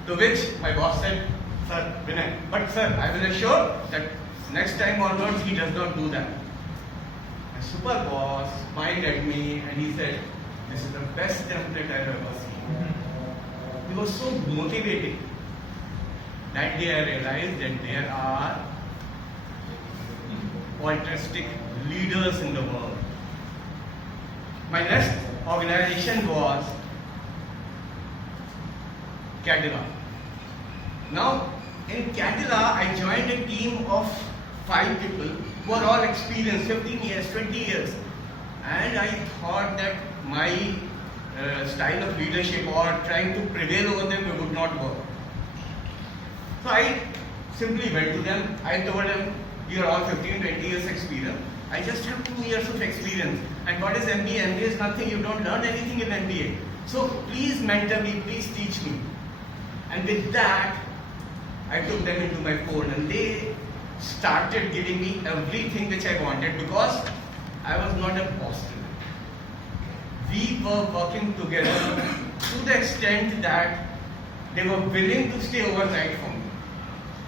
To which my boss said, Sir, Vinay, but sir, I will assure that next time onwards he does not do that. My super boss smiled at me and he said, this is the best template I have ever seen. He was so motivating. That day I realized that there are altruistic leaders in the world. My next organization was Cadilla. Now, in Cadilla, I joined a team of 5 people who are all experienced, 15 years, 20 years. And I thought that my style of leadership or trying to prevail over them would not work. So I simply went to them. I told them, you are all 15, 20 years experience. I just have 2 years of experience. And what is MBA? MBA is nothing. You don't learn anything in MBA. So please mentor me, please teach me. And with that, I took them into my fold and they started giving me everything which I wanted because I was not a boss to them. We were working together to the extent that they were willing to stay overnight for me.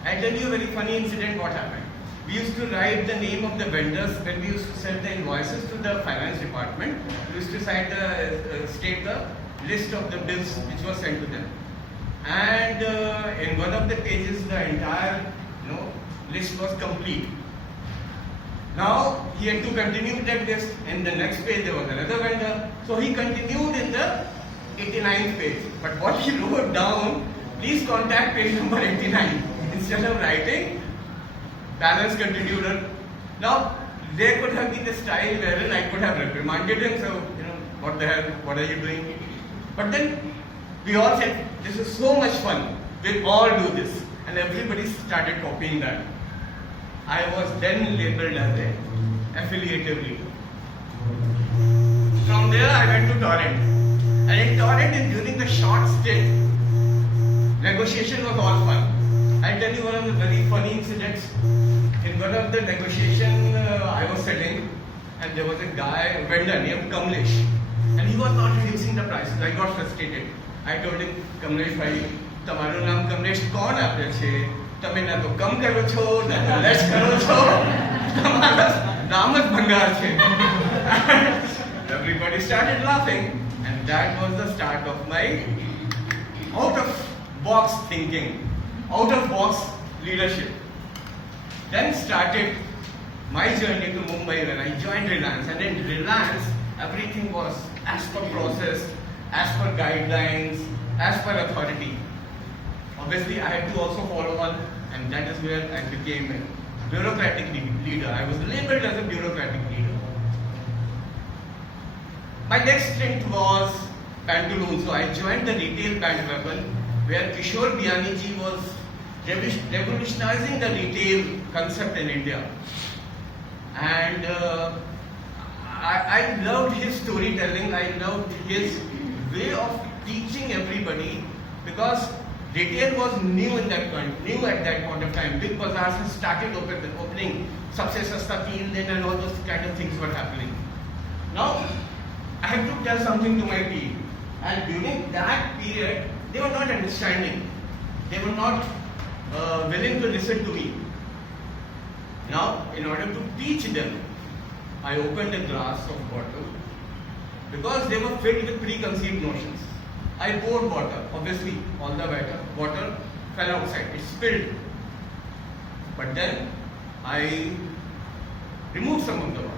I'll tell you a very funny incident what happened. We used to write the name of the vendors when we used to send the invoices to the finance department. We used to state the list of the bills which were sent to them. And in one of the pages, the entire list was complete. Now he had to continue that list. In the next page there was another vendor. So he continued in the 89th page. But what he wrote down, please contact page number 89. Instead of writing, balance continued. Now there could have been a style wherein I could have reprimanded him. So what the hell? What are you doing? But then we all said, this is so much fun. We'll all do this. And everybody started copying that. I was then labeled as an affiliative leader. From there I went to Torrent. And in Torrent, during the short stint, negotiation was all fun. I'll tell you one of the very funny incidents. In one of the negotiation I was sitting and there was a vendor named Kamlesh. And he was not reducing the prices. I got frustrated. I told him, Kamlesh bhai, તમારું નામ કમલેશ કોણ આપે છે? તમે ના તો કમ કરો છો, ના તો લેસ કરો છો. તમારા Damat Bhangar che. Everybody started laughing, and that was the start of my out-of-box thinking, out-of-box leadership. Then started my journey to Mumbai when I joined Reliance, and in Reliance, everything was as per process, as per guidelines, as per authority. Obviously, I had to also follow on, and that is where I became a bureaucratic leader. I was labeled as a bureaucratic leader. My next stint was Pantaloons, so I joined the retail pant weapon, where Kishore Biani ji was revolutionizing the retail concept in India. And I loved his storytelling, I loved his way of teaching everybody, because retail was new at that point of time. Big bazaars had started opening, Sabse Sasta Teen Din and all those kind of things were happening. Now, I had to tell something to my team, and during that period, they were not understanding. They were not willing to listen to me. Now, in order to teach them, I opened a glass of water because they were filled with preconceived notions. I poured water, obviously, all the water fell outside, it spilled. But then I removed some of the water.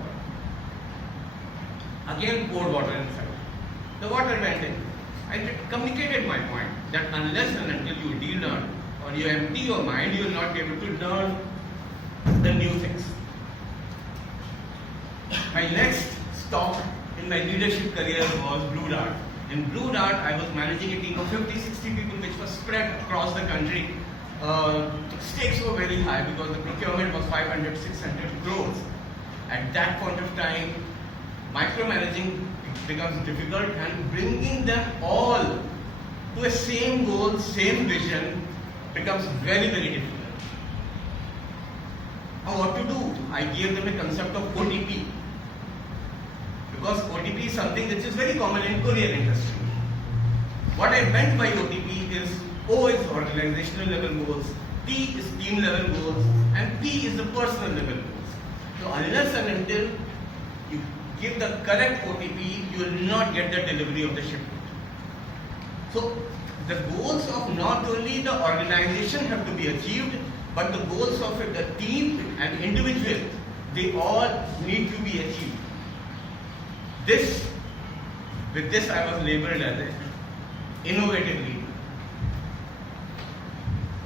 Again poured water inside. The water went in. I communicated my point that unless and until you de-learn or you empty your mind, you will not be able to learn the new things. My next stop in my leadership career was Blue Dart. In Blue Dart, I was managing a team of 50-60 people which was spread across the country. Stakes were very high because the procurement was 500-600 crores. At that point of time, micromanaging becomes difficult, and bringing them all to a same goal, same vision becomes very, very difficult. Now what to do? I gave them a concept of OTP, because OTP is something which is very common in courier industry. What I meant by OTP is O is organizational level goals, T is team level goals, and P is the personal level goals. So unless and until you give the correct OTP, you will not get the delivery of the shipment. So the goals of not only the organization have to be achieved, but the goals of the team and individual, they all need to be achieved. With this I was labeled as an innovative leader.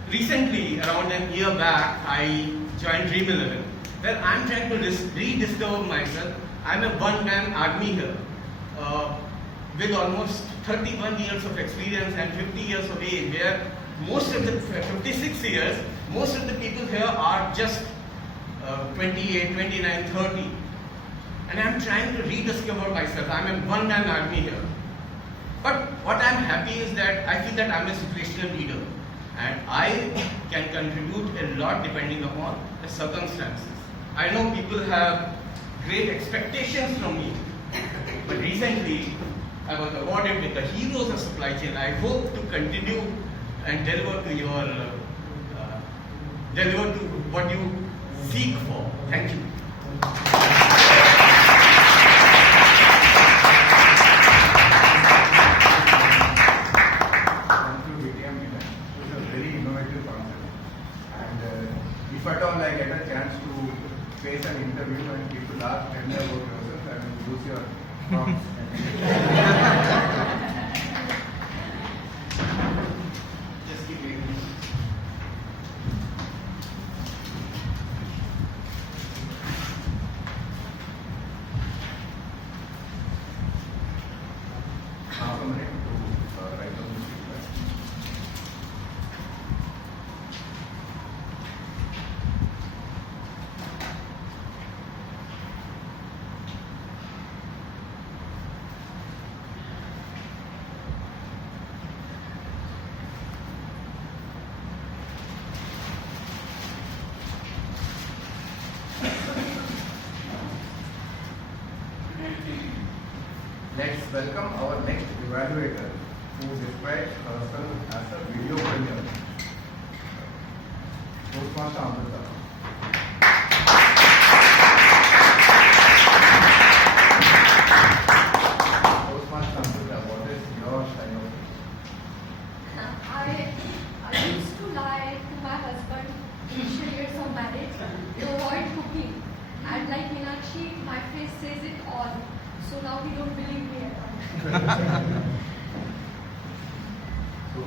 Recently, around a year back, I joined Dream 11, where I am trying to rediscover myself. I am a one-man army here, with almost 31 years of experience and 50 years of age, where most of the 56 years, most of the people here are just 28, 29, 30. And I am trying to rediscover myself. I am a one-man army here. But what I am happy is that I feel that I am a situational leader, and I can contribute a lot depending upon the circumstances. I know people have great expectations from me, but recently I was awarded with the Heroes of Supply Chain. I hope to continue and deliver to what you seek for. Thank you. If at all I get a chance to face an interview and people ask, tell me about yourself, I will use your prompts. Just keep reading. Half a minute to write down the feedback. Let's welcome our next evaluator, who describes herself as a video premier. Toastmaster Amrita. you don't believe me at all. So,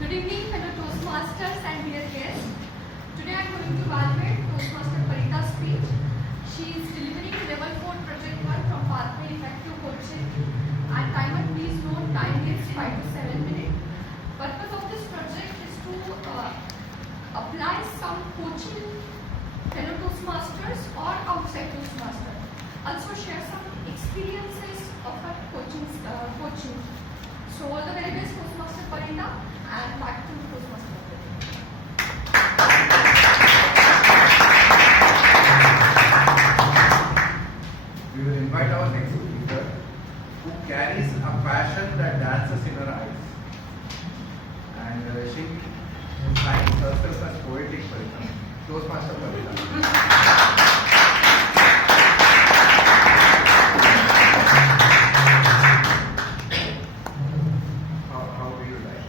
Good evening, fellow Toastmasters and dear guests. Today I am going to evaluate Toastmaster Parita's speech. She is delivering level 4 project 1 from Pathway Effective Coaching. And timer, please note, time is 5 to 7 minutes. Purpose of this project is to apply some coaching fellow Toastmasters or outside Toastmasters. Also share some experiences of her coaching. So all the very best, Toastmaster Parita, and back to Toastmaster Parita. we will invite our next speaker who carries a passion that dances in her eyes. And she finds herself as poetic Parita. Toastmaster Parita. How do you like?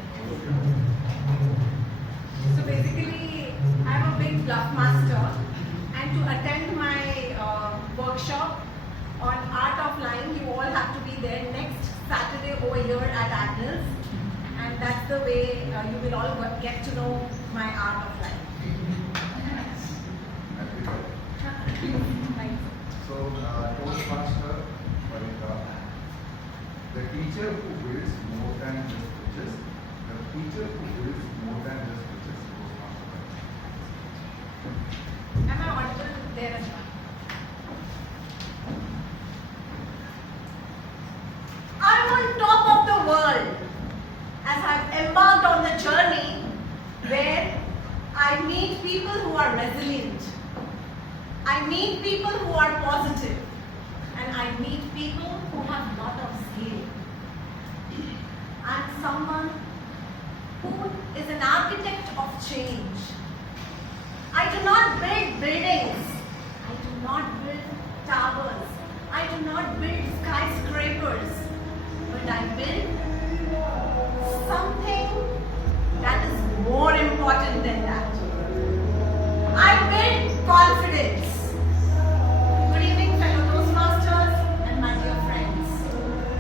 So basically, I'm a big bluff master, and to attend my workshop on Art of Lying, you all have to be there next Saturday over here at Agnes, and that's the way you will all get to know my art of lying. So, Toastmaster Parita, the teacher who builds more than just bridges, the teacher who builds more than just bridges, Toastmaster Parita. Am I audible there as well? I'm on top of the world as I've embarked on the journey where I meet people who are resilient. I meet people who are positive, and I meet people who have a lot of skill. I'm someone who is an architect of change. I do not build buildings. I do not build towers. I do not build skyscrapers. But I build something that is more important than that. I build confidence. Good evening, fellow Toastmasters and my dear friends.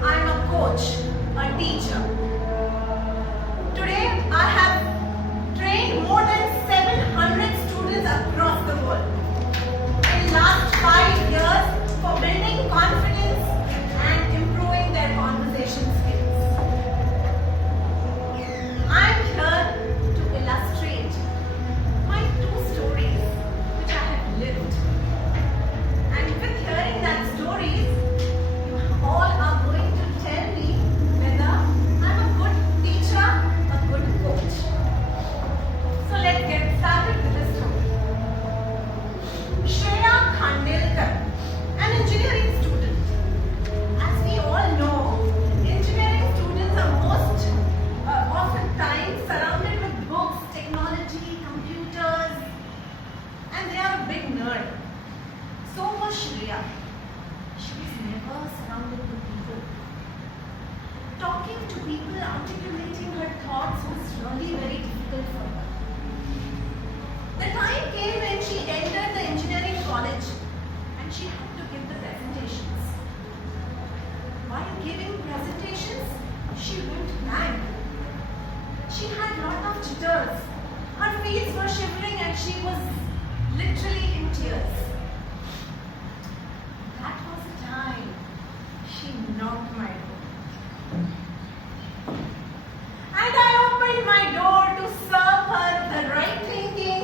I'm a coach, a teacher. Today, I have trained more than 700 students across the world. In last 5 years, for building confidence and improving their conversation skills. I'm here to illustrate my 2 stories which I have lived. And with hearing that stories, you all are going to tell me whether I'm a good teacher, a good coach. So let's get started with the story. Shreya Khandelkar, an engineering student. As we all know, engineering students are most oftentimes surrounded with books, technology, computers, and they are a big nerd. So was Shreya. She was never surrounded with people. Talking to people, articulating her thoughts was really very difficult for her. The time came when she entered the engineering college and she had to give the presentations. While giving presentations, she went blank. She had a lot of jitters. Her feet were shivering and she was literally in tears. That was the time she knocked my door. And I opened my door to serve her the right thinking.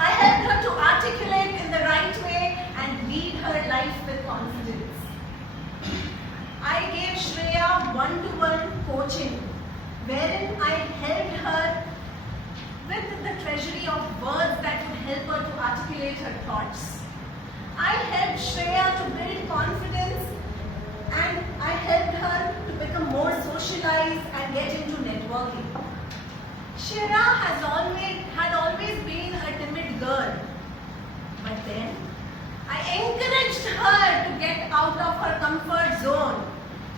I helped her to articulate in the right way and lead her life with confidence. I gave Shreya one-to-one coaching, wherein I helped her with the treasury of words that would help her to articulate her thoughts. I helped Shreya to build confidence, and I helped her to become more socialized and get into networking. Shreya had always been a timid girl, but then I encouraged her to get out of her comfort zone,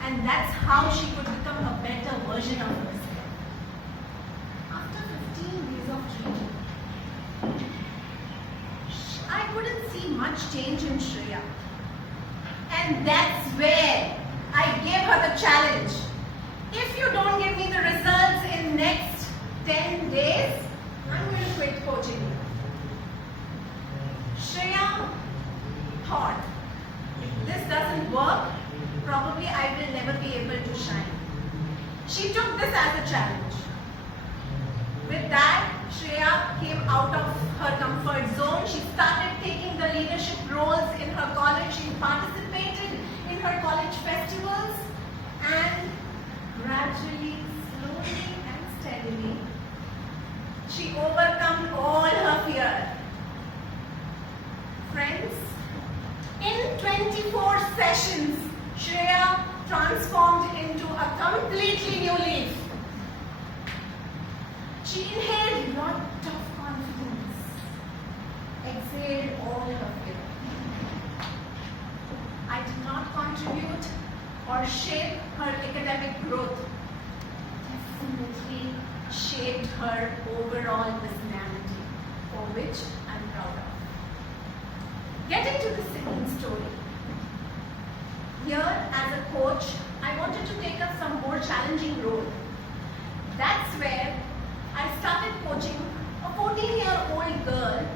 and that's how she could become a better version of herself. After 15 days of training, I could couldn't see much change in Shreya. And that's where I gave her the challenge. If you don't give me the results in next 10 days, I'm going to quit coaching you. Shreya thought, this doesn't work, probably I will never be able to shine. She took this as a challenge. With that, Shreya came out of her comfort zone. She started taking the leadership roles in her college. She participated in her college festivals, and gradually, slowly and steadily, she overcome all her fear. Friends, in 24 sessions, Shreya transformed into a completely new leaf. She inhaled lot of confidence, exhaled all her fear. I did not contribute or shape her academic growth. Definitely shaped her overall personality, for which I'm proud of. Getting to the second story. Here, as a coach, I wanted to take up some more challenging role. That's where I started coaching a 14-year-old girl,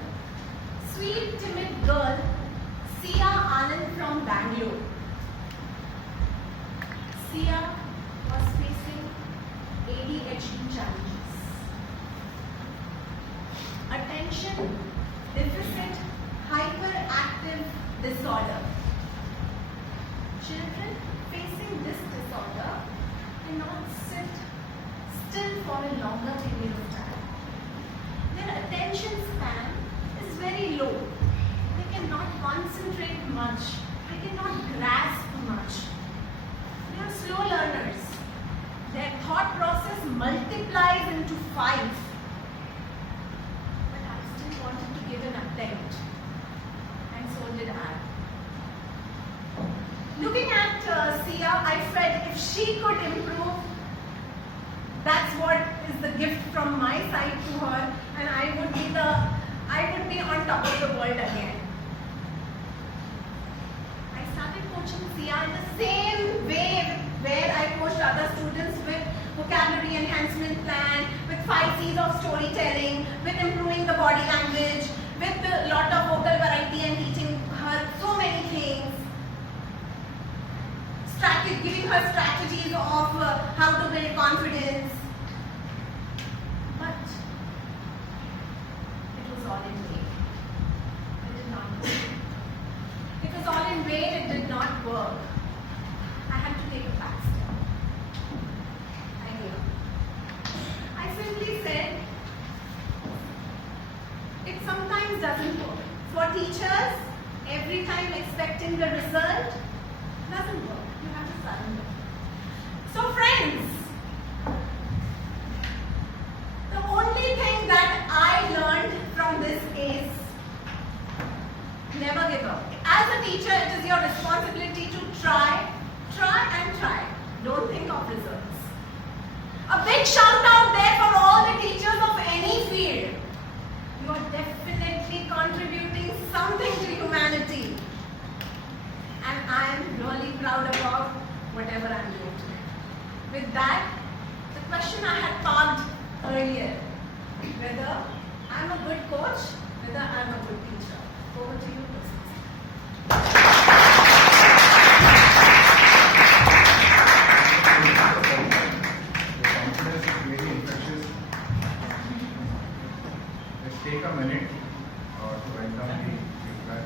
sweet, timid girl, Sia Anand from Bangalore. Sia was facing ADHD challenges. Attention deficit hyperactive disorder. Children facing this disorder cannot sit still for a longer period of time. Their attention span is very low. They cannot concentrate much. They cannot grasp much. They are slow learners. Their thought process multiplies into 5. But I still wanted to give an attempt. And so did I. Looking at Sia, I felt if she could improve, that's what is the gift from my side to her, and I would be on top of the world again. I started coaching Sia in the same way where I coached other students with vocabulary enhancement plan, with 5 C's of storytelling, with improving the body language, with a lot of vocal variety and teaching her so many things. Giving her strategies of how to build confidence. But it was all in vain. It did not work. It was all in vain, it did not work. I had to take a back step. I gave up. I simply said, it sometimes doesn't work. For teachers, every time expecting the result doesn't work. You have to surrender. So friends, the only thing that I learned from this is never give up. As a teacher, it is your responsibility to try and try. Don't think of results. A big shout out there for all the teachers of any field. You are definitely contributing something to humanity. And I am really proud about whatever I am doing today. With that, the question I had parked earlier, whether I am a good coach, whether I am a good teacher. Over to you, The confidence is very infectious. Let's take a minute to write down the feedback.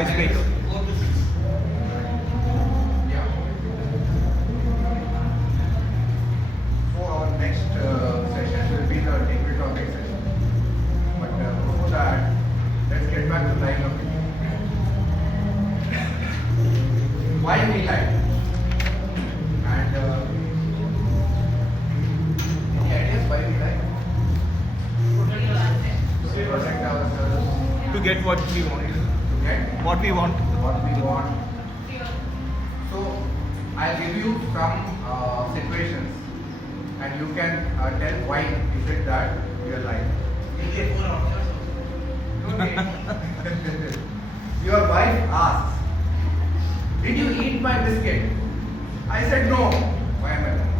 icebreaker. Yeah. So our next session will be the table topic session. But before that, let's get back to line of thinking. Why we lie? And any ideas why we lie? To protect ourselves. To get what we want. To get What we want. what we want. So I'll give you some situations, and you can tell why is it that we are lying. Okay. Your wife asks, "Did you eat my biscuit?" I said no. Why am I lying?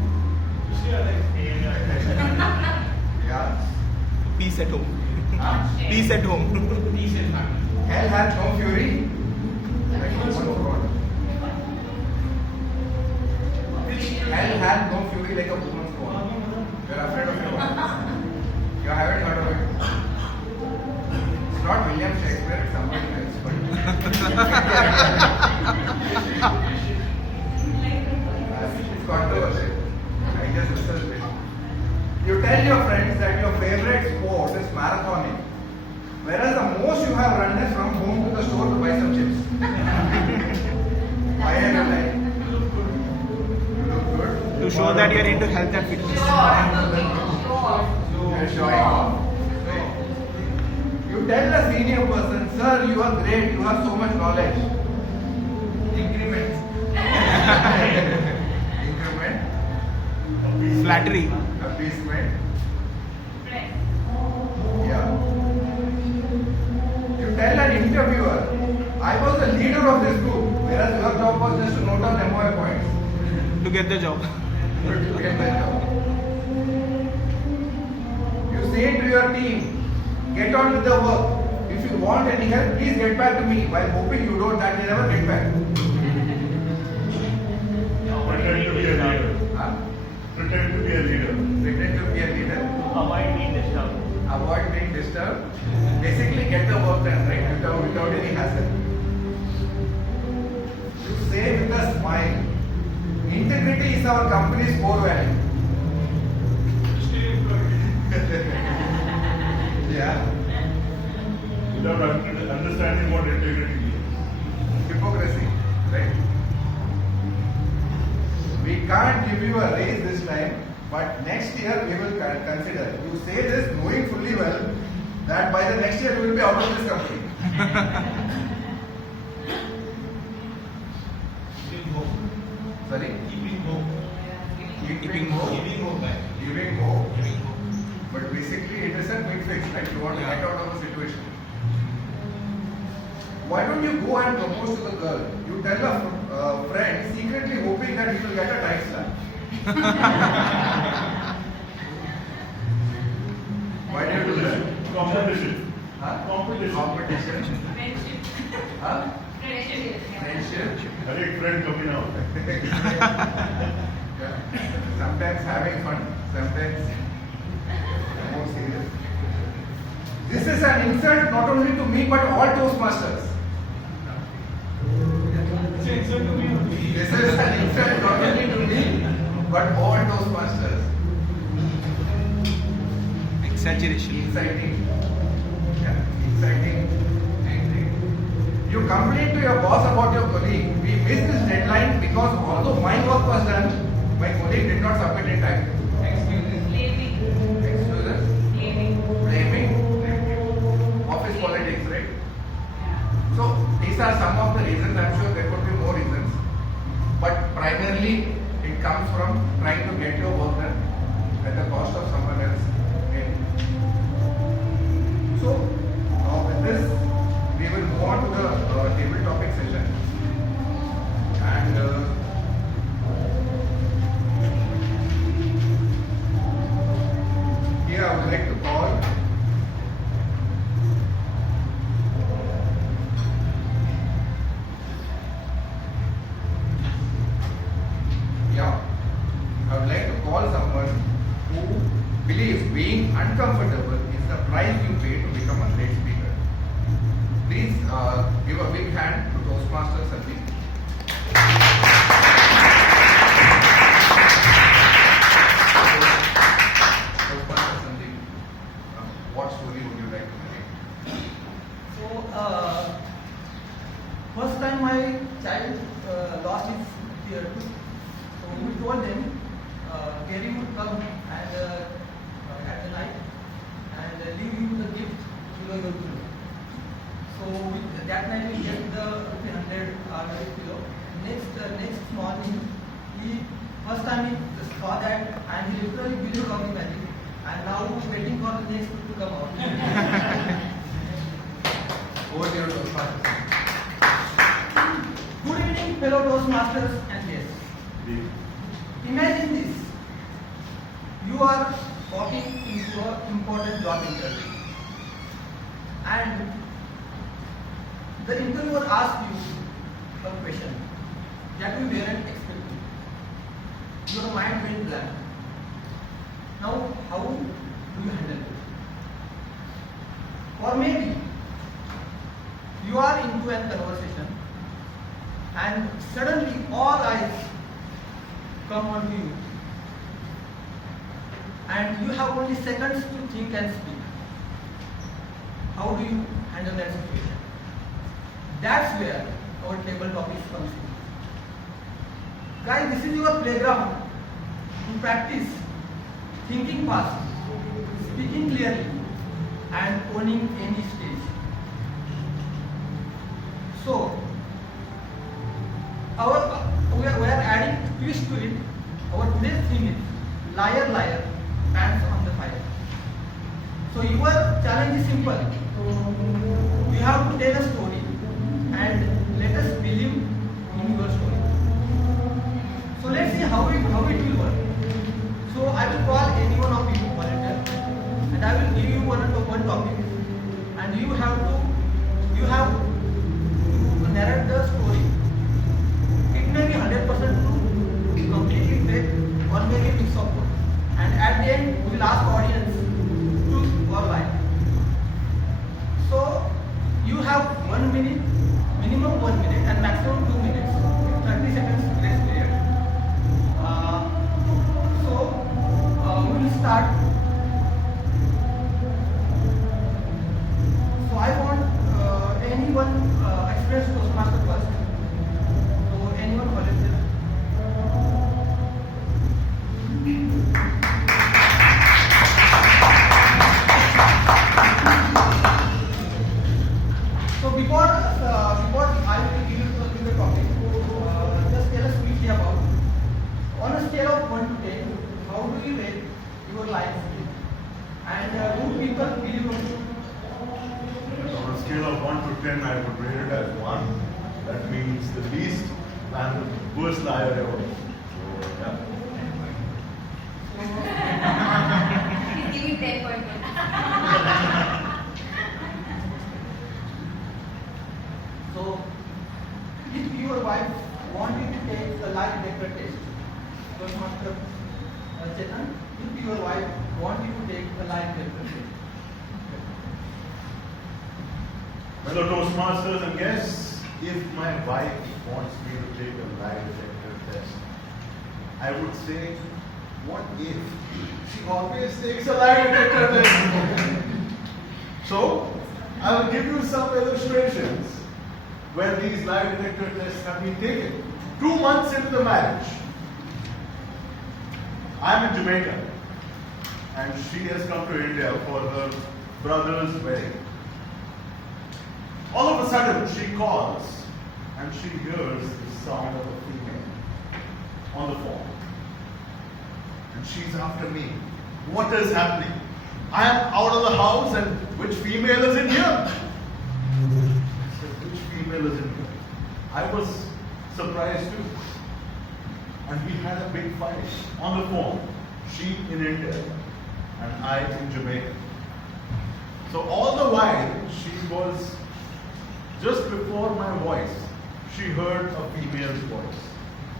Yeah. Peace at home. Huh? Peace at home. Hell hath no fury like human fraud. Hell hath no fury like a woman's fraud. You're afraid of it. You haven't heard of it. It's not William Shakespeare, it's somebody else. But it's controversial. I just researched it. You tell your friends that your favorite sport is marathoning, whereas the most you have run is from home to the store to buy some chips. Why are you lying? You look good. To show that you're into health and fitness. You're showing off. You tell a senior person, "Sir, you are great, you have so much knowledge." Increment. Increment. Flattery. Appeasement. Yeah. You tell an interviewer, "I was the leader of this group," whereas your job was just to note down MOI points. To get the job. To get the job. You say to your team, "Get on with the work. If you want any help, please get back to me," while hoping you don't, that they never get back. Pretend to be a leader. Huh? Pretend to be a leader. Pretend to be a leader. Avoid being disturbed. Avoid being disturbed. Basically get the work done, right? Without any hassle. You say with a smile, "Integrity is our company's core value." Yeah. Without understanding what integrity is. Hypocrisy, right? We can't give you a raise this time, but next year we will consider. You say this knowing fully well that by the next year you will be out of this company. Sorry? Keeping hope. Keeping hope. Giving hope. But basically it is a quick fix, right? You want to get out of a situation. Why don't you go and propose to the girl? You tell a friend secretly hoping that he will get a tight slap. Why do you do that? Competition. Huh? Competition. Competition. Friendship. Huh? Friendship. Friendship. A friend coming out. Yeah. Sometimes having fun, sometimes more serious. This is an insult not only to me but all Toastmasters. This is an insult not only to me but all Toastmasters. Exaggeration. Exciting. Yeah, exciting. You complain to your boss about your colleague. "We missed this deadline because although my work was done, my colleague did not submit in time." Excuses. Blaming. Excuses. Blaming. Office politics, right? So these are some of the reasons. I'm sure there could be more reasons, but primarily it comes from trying to get your work done at the cost of someone else. Okay. So with this, we will move on to the table topic session, and what story would you like to narrate? So, first time my child lost his ear tooth, so we told them Gary would come and at the night and leave you the gift below your pillow. So that night we get the 100 pillow. Next morning, he first time he saw that and he literally believed on the magic. And now waiting for the next to come out. Over to your Toastmasters. Good evening, fellow Toastmasters and guests. Imagine this. You are walking into an important job interview. And the interviewer asks you a question that you weren't expecting. Your mind went blank. Now, how do you handle it? Or maybe you are into a conversation and suddenly all eyes come onto you and you have only seconds to think and speak. How do you handle that situation? That's where our table topics comes in. Guys, this is your playground to practice thinking fast, speaking clearly, and owning any stage. So, we are adding twist to it. Our today's theme is liar, liar, pants on the fire. So your challenge is simple. You have to tell a story and let us believe in your story. So let's see how it will work. So I will call any one of you volunteer and I will give you one topic and you have to narrate the story. It may be 100% true, completely fake, or maybe mix of both. And at the end we will ask audience truth or lie. So you have 1 minute, minimum 1 minute and maximum 2 minutes with 30 seconds grace period. We will start. So I want anyone experienced Toastmaster first. So anyone volunteer? So before I will give you the topic, just tell us quickly about on a scale of 1 to 10, how do you rate your life skill? And do people believe on you? On a scale of 1 to 10, I would rate it as 1. That means the least and the worst liar ever. So, yeah. He's giving 10.1. So, if your wife wants you to take a lie detector test, Toastmaster Chetan, if your wife wants you to take a lie detector test. Hello Toastmasters and guests, if my wife wants me to take a lie detector test, I would say, what if she always takes a lie detector test? So, I will give you some illustrations when these lie detector tests have been taken. 2 months into the marriage, I am in Jamaica and she has come to India for her brother's wedding. All of a sudden she calls and she hears the sound of a female on the phone. And she's after me. What is happening? I am out of the house and which female is in here? I said, which female is in here? I was surprised too. And we had a big fight on the phone. She in India and I in Jamaica. So all the while she was, just before my voice, she heard a female's voice.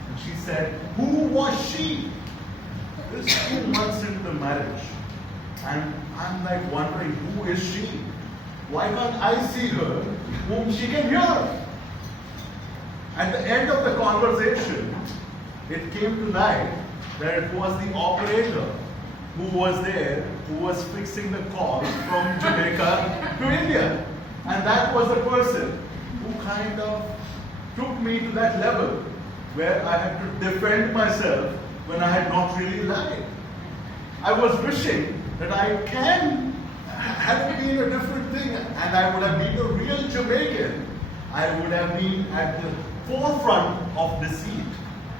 And she said, who was she? This is 2 months into the marriage. And I'm like wondering, who is she? Why can't I see her whom she can hear? At the end of the conversation, it came to light that it was the operator who was there, who was fixing the call from Jamaica to India. And that was the person who kind of took me to that level where I had to defend myself when I had not really lied. I was wishing that I can have been a different thing and I would have been a real Jamaican. I would have been at the forefront of deceit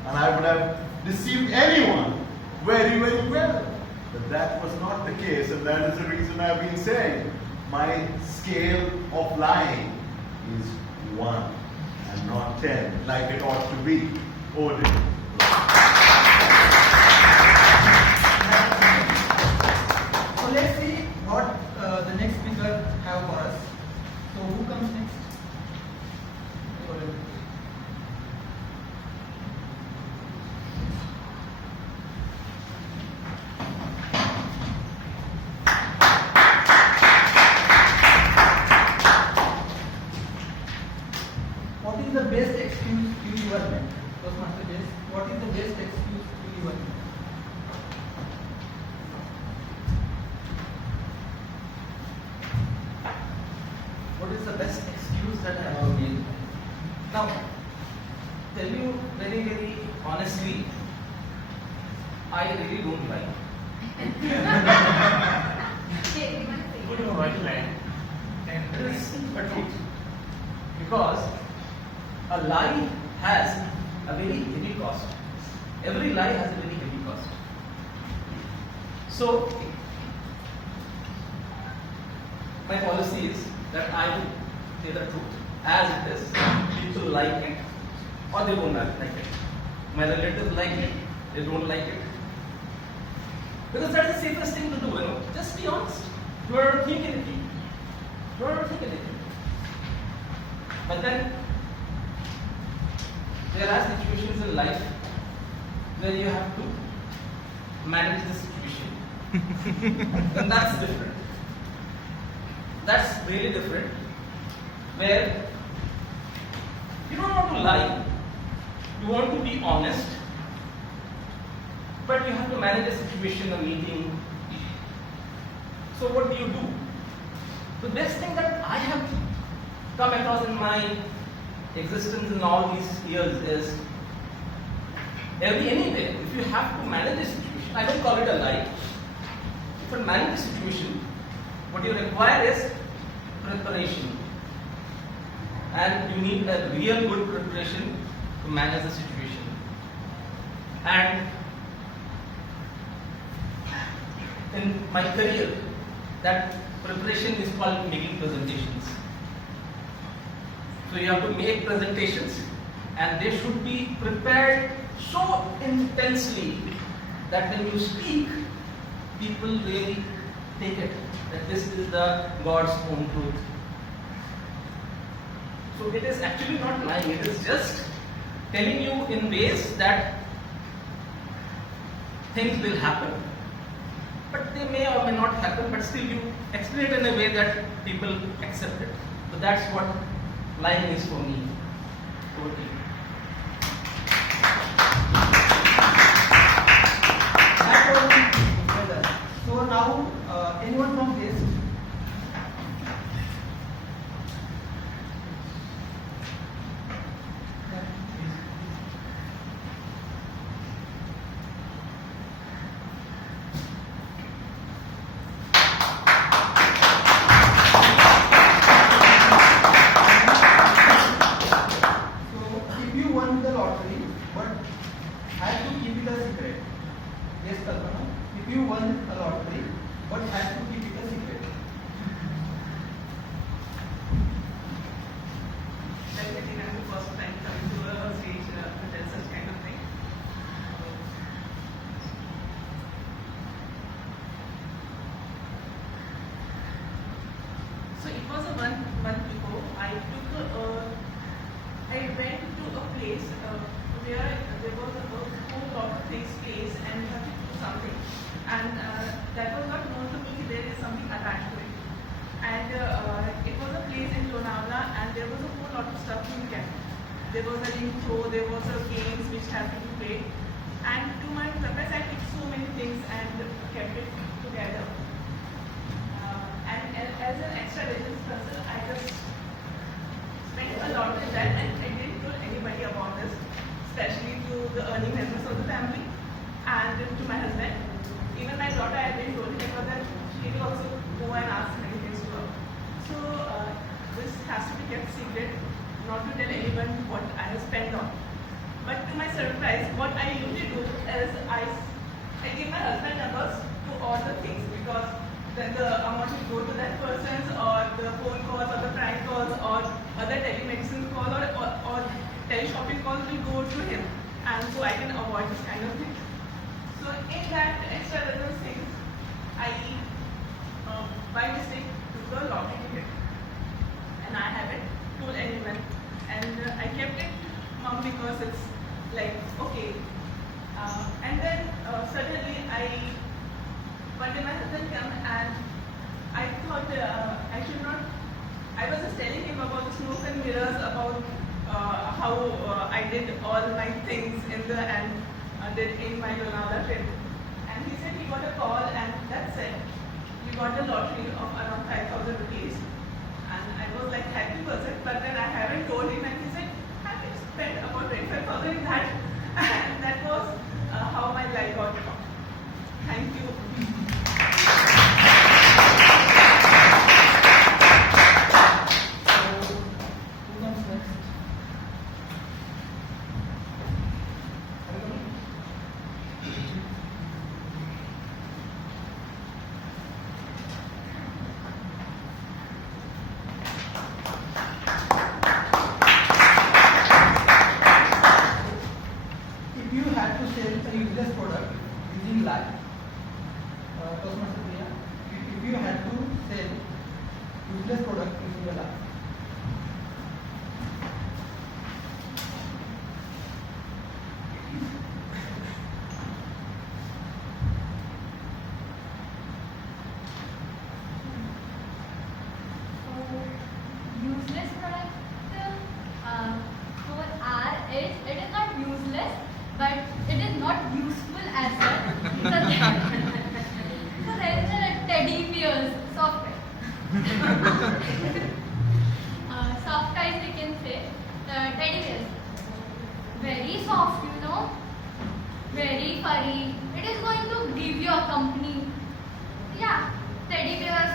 and I would have deceived anyone very, very well. But that was not the case, and that is the reason I've been saying my scale of lying is 1 and not 10, like it ought to be. Odin. So let's see what the next speaker have for us. So who comes next? What is the best excuse you ever made? Toastmaster best. What is the best excuse you ever made? What is the best excuse that I have made? Now, tell you very, very honestly, I really don't lie. Good or white lie? And this is a truth. Because a lie has a very heavy cost. Every lie has a very heavy cost. So, my policy is that I will say the truth as it is. People like it or they don't like it. My relatives like it, they don't like it. Because that's the safest thing to do, you know. Just be honest. You don't think anything. You don't think anything. But then there are situations in life where you have to manage the situation. And that's different. That's really different. Where you don't want to lie, you want to be honest, but you have to manage a situation, a meeting. So what do? The best thing that I have come across in my existence in all these years is anyway, if you have to manage a situation, I don't call it a lie. If you manage a situation, what you require is preparation. And you need a real good preparation to manage the situation. And in my career, that preparation is called making presentations. So you have to make presentations and they should be prepared so intensely that when you speak, people really take it, that this is the God's own truth. So it is actually not lying, it is just telling you in ways that things will happen, but they may or may not happen, but still you explain it in a way that people accept it. So that's what lying is for me. Over to you. So now, anyone from this? So it was a month ago. I went to a place where there was a whole lot of things place and you have to do something. And that was not known to me. There is something attached to it. And it was a place in Lonavala and there was a whole lot of stuff you can. There was a intro, there was a games which had to be played. And to my purpose, I took so many things and kept it together. And as an extra business person, I just spent a lot with that, and I didn't tell anybody about this, especially to the earning members of the family and to my husband. Even my daughter, I didn't told him, but then she will also go and ask many things to her. So this has to be kept secret, not to tell anyone what I have spent on. But to my surprise, what I usually do is I give my husband numbers to all the things, because then the amount will go to that person's, or the phone calls, or the prank calls, or other telemedicine calls, or teleshopping calls will go to him, and so I can avoid this kind of thing. So in that extra business things, I by mistake took a lottery ticket, and I haven't told anyone, and I kept it mum because it's like okay. And then suddenly one day my husband came, and I thought I should not. I was just telling him about the smoke and mirrors, about how I did all my things in the and did in my Lonavala trip. And he said he got a call, and that said you got a lottery of around 5,000 rupees. And I was like happy person, but then I haven't told him, and he said, have you spent about 25,000 in that? And that was how my life got wrong. Thank you. Who comes next? If you had to sell a useless product using lie, Toastmaster Priya, if you had to sell useless product using a lie, Useless product for our age, it is not useless, but it is not useful as well. So there is a teddy bears software. Soft toys we can say. Teddy bears. Very soft, you know. Very furry. It is going to give you a company. Yeah, teddy bears.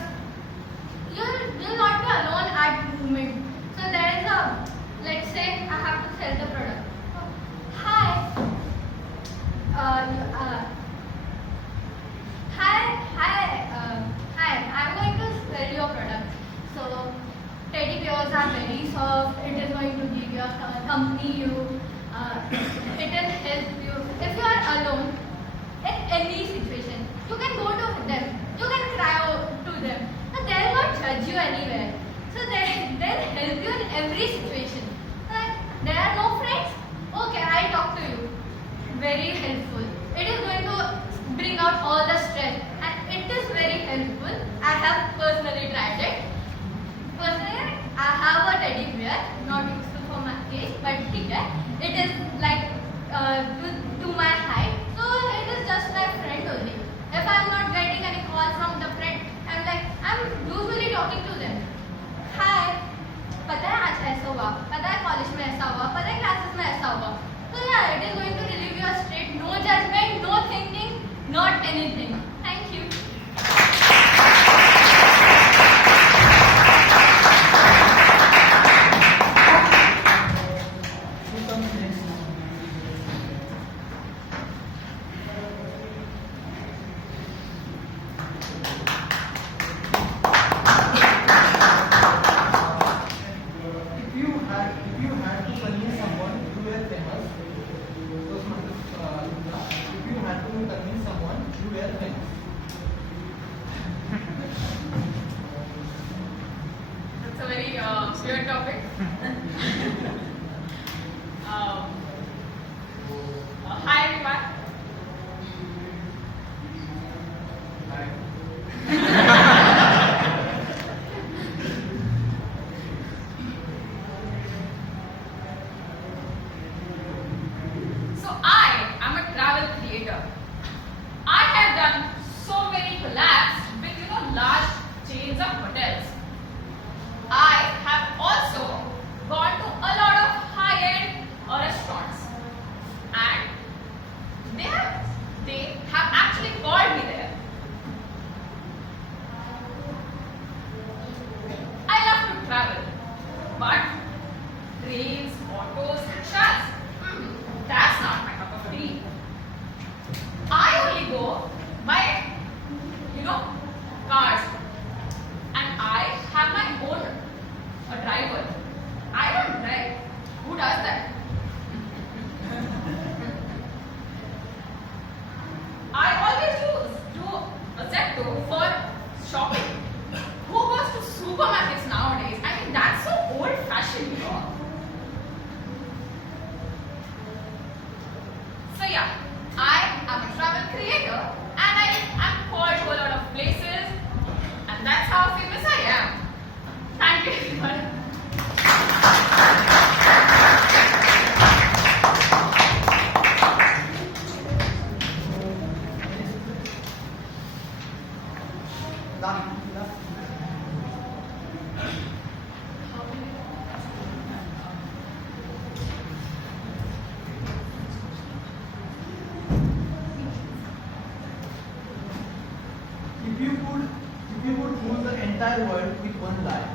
You'll not be alone at movement. So there is a, let's say I have to sell the product. Hi. Hi. I'm going to sell your product. So teddy bears are very soft. It is going to give you a company. It will help you if you are alone in any situation. You can go to them. You can cry out to them. So they will not judge you anywhere. So they'll help you in every situation. There are no friends? Okay, I'll talk to you. Very helpful. It is going to bring out all the stress, and it is very helpful. I have personally tried it. Personally, I have a teddy bear, not useful for my case, but it is like to my height. So it is just my friend only. If I am not getting any call from the friend, I'm usually talking to them. Hi, पता है आज ऐसा हुआ, पता है college में ऐसा हुआ, पता है क्लासेस में ऐसा हुआ. So yeah, it is going to relieve your stress. No judgment, no thinking, not anything. Thank you. who comes next? If you had to convince someone you were famous, if you had to convince someone you were famous, It's a very weird topic. Hi everyone. So I am a travel chains of hotels. I have also gone to a lot of high-end restaurants, and they have actually called me there. I love to travel, but trains, autos, rickshaws, that's not my cup of tea. I only go by, cars, and I have my own driver. I don't drive. Who does that? I always do a Zepto for shopping. Who goes to supermarkets nowadays? I mean, that's so old-fashioned, So yeah, I am a travel creator, and I am called to a lot of places, and that's how famous I am. Thank you, everyone. If you could fool the entire world with one lie,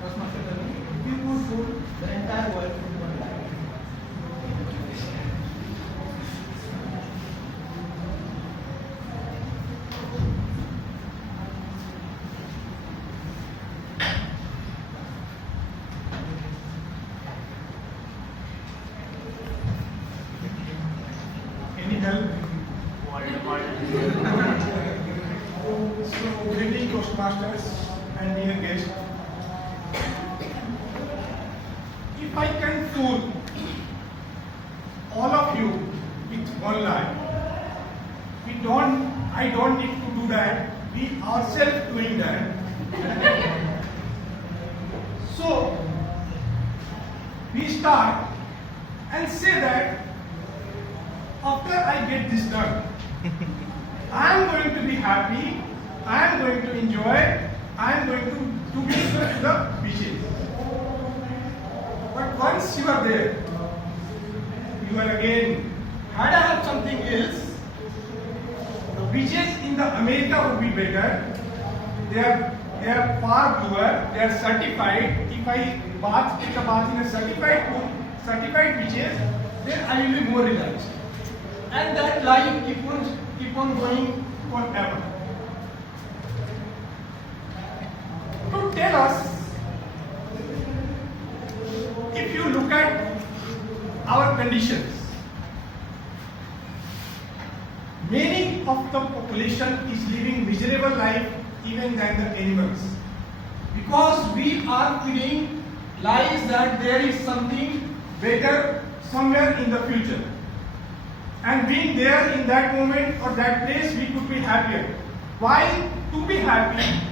Toastmaster tell me, if you could fool the entire world with one lie. Any help? So, good evening, Toastmasters and dear guests. If I can fool all of you with one lie, I don't need to do that. We ourselves doing that. So, we start and say that after I get this done, I am going to be happy, I am going to enjoy, I am going to be to the beaches. But once you are there, you are again, had I have something else, the beaches in the America would be better. They are far bluer, they are certified. If I take a bath in a certified pool, certified beaches, then I will be more relaxed. And that line keep on going forever. To tell us, if you look at our conditions, many of the population is living miserable life even than the animals, because we are feeding lies that there is something better somewhere in the future. And being there in that moment or that place, we could be happier. Why? To be happy,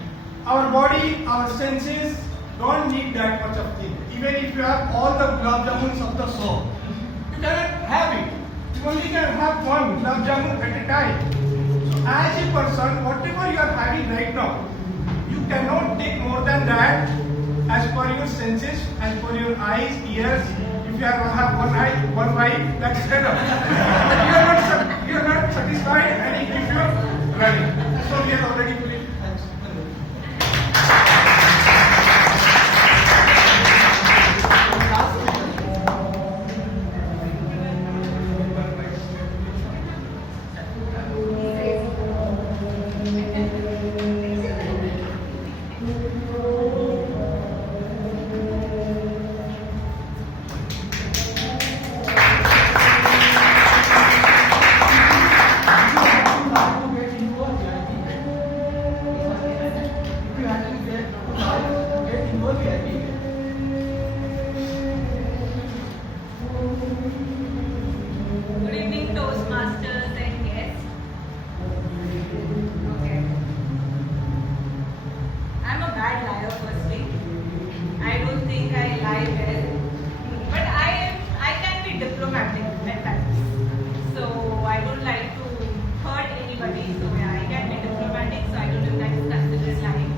our body, our senses don't need that much of thing. Even if you have all the gulab jamuns of the soul, you cannot have it. You only can have one gulab jamun at a time. So as a person, whatever you are having right now, you cannot take more than that as per your senses, as per your eyes, ears. If you have one eye, one wife, that's enough. But you are not satisfied, and if you are running. So we are already fully. Good evening, Toastmasters and guests. Okay. I'm a bad liar, firstly. I don't think I lie well. But I can be diplomatic at times. So I don't like to hurt anybody. So yeah, I can be diplomatic, so I don't know if that is considered lying.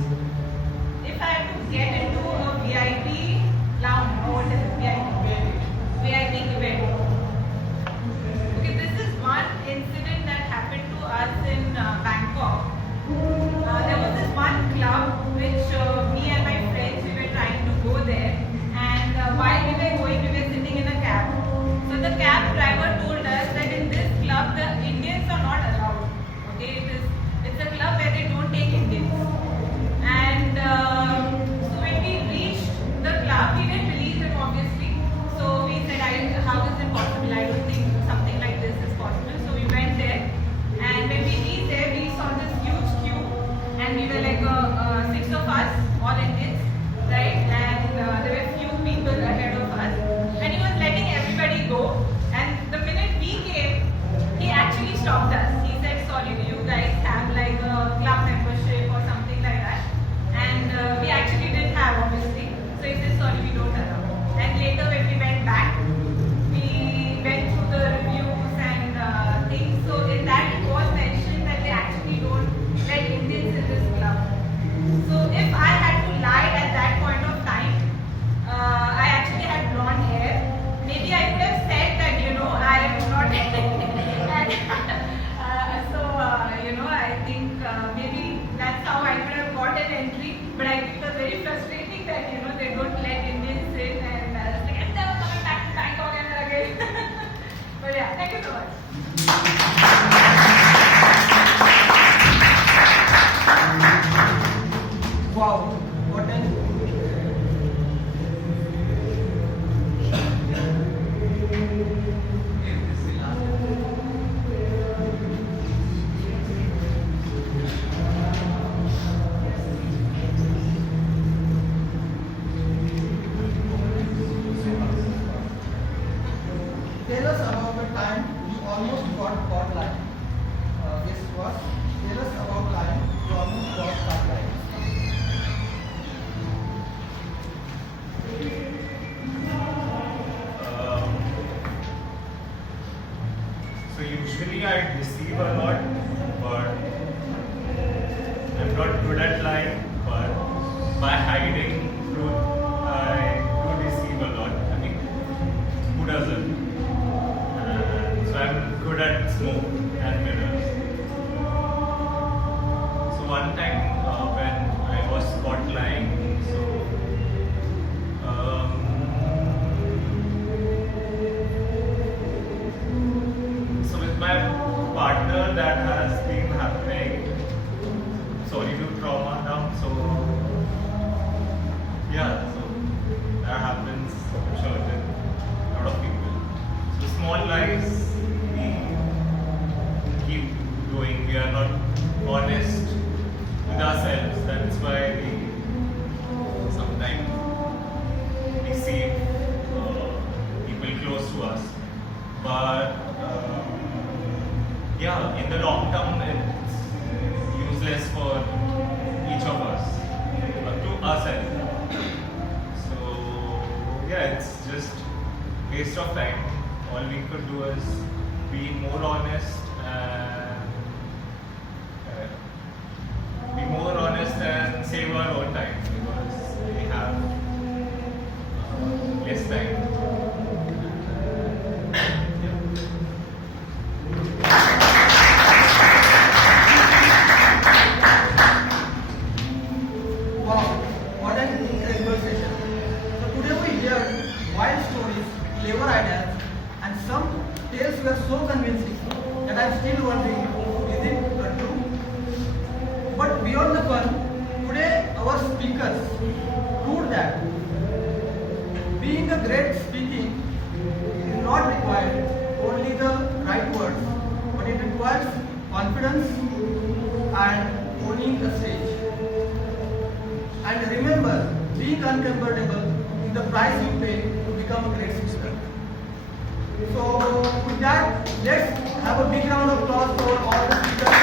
hiding truth, I do deceive a lot. I mean, who doesn't? So I'm good at smoke and mirrors. So one time when I was caught lying, so with my partner that has been happening, sorry to trauma now, so yeah, so that happens, I'm sure, with a lot of people. So small lies we keep doing, we are not honest with ourselves, that's why we sometimes deceive people close to us. But yeah, in the long term, it's useless for each of us, to ourselves. So yeah, it's just waste of time. All we could do is be more honest and save our own time, because we have less time. Wow, what an incredible session. So today we heard wild stories, clever ideas, and some tales were so convincing that I'm still wondering, is it true? But beyond the fun, today our speakers proved that being a great speaking is not required only the right words, but it requires confidence and owning the stage. And remember, being uncomfortable is the price you pay to become a great speaker. So with that, let's have a big round of applause for all the speakers.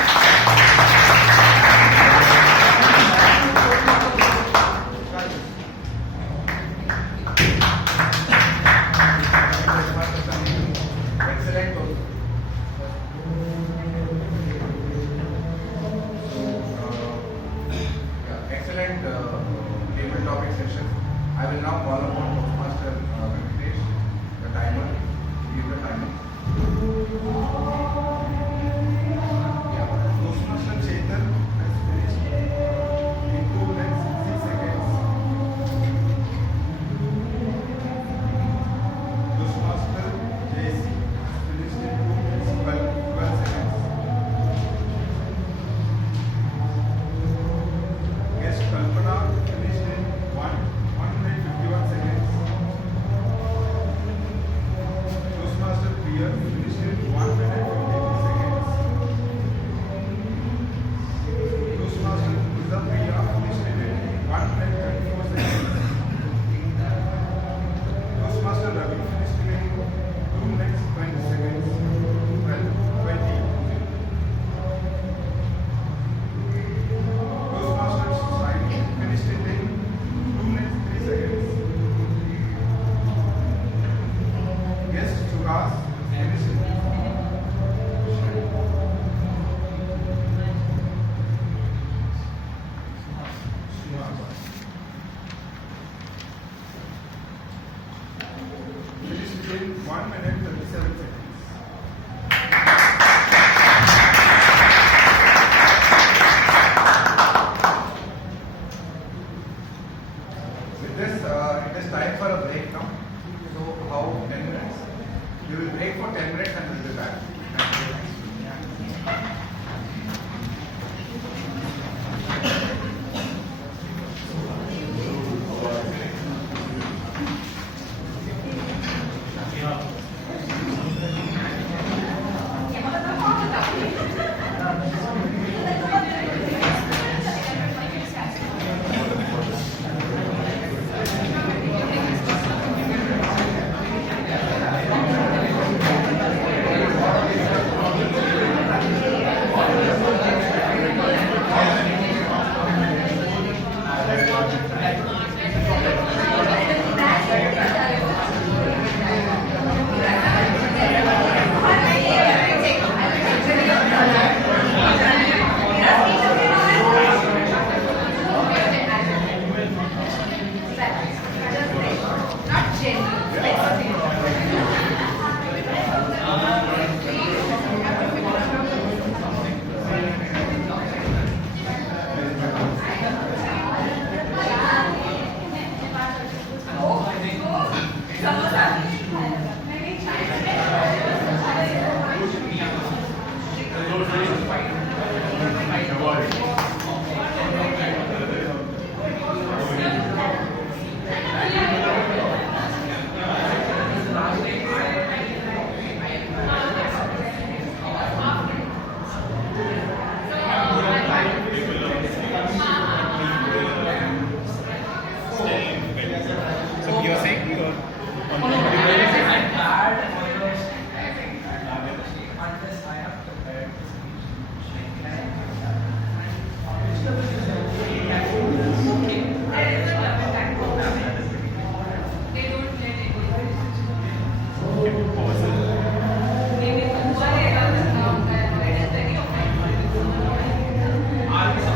Excellent. Excellent table topic session. I will now call upon Toastmaster Venkatesh, the timer, give the timing. Toastmaster Chetan has finished in 2 minutes 6 seconds. Toastmaster JC has finished in 2 minutes 12 seconds. Guest Kalpana finished in 1 minute 51 seconds. Toastmaster Priya finished in 1 minute 53 seconds. Toastmaster Pooja Priya finished in 1 minute 34 seconds. Toastmaster Ravi finished in 2 minutes 20 seconds. 20. Toastmaster Shiny finished in 2 minutes 3 seconds. Guest Suras finished in finished in 1 minute 37 seconds. With this, it is time for a break now. So, how 10 minutes? We will break for 10 minutes and we'll be back. Thank you.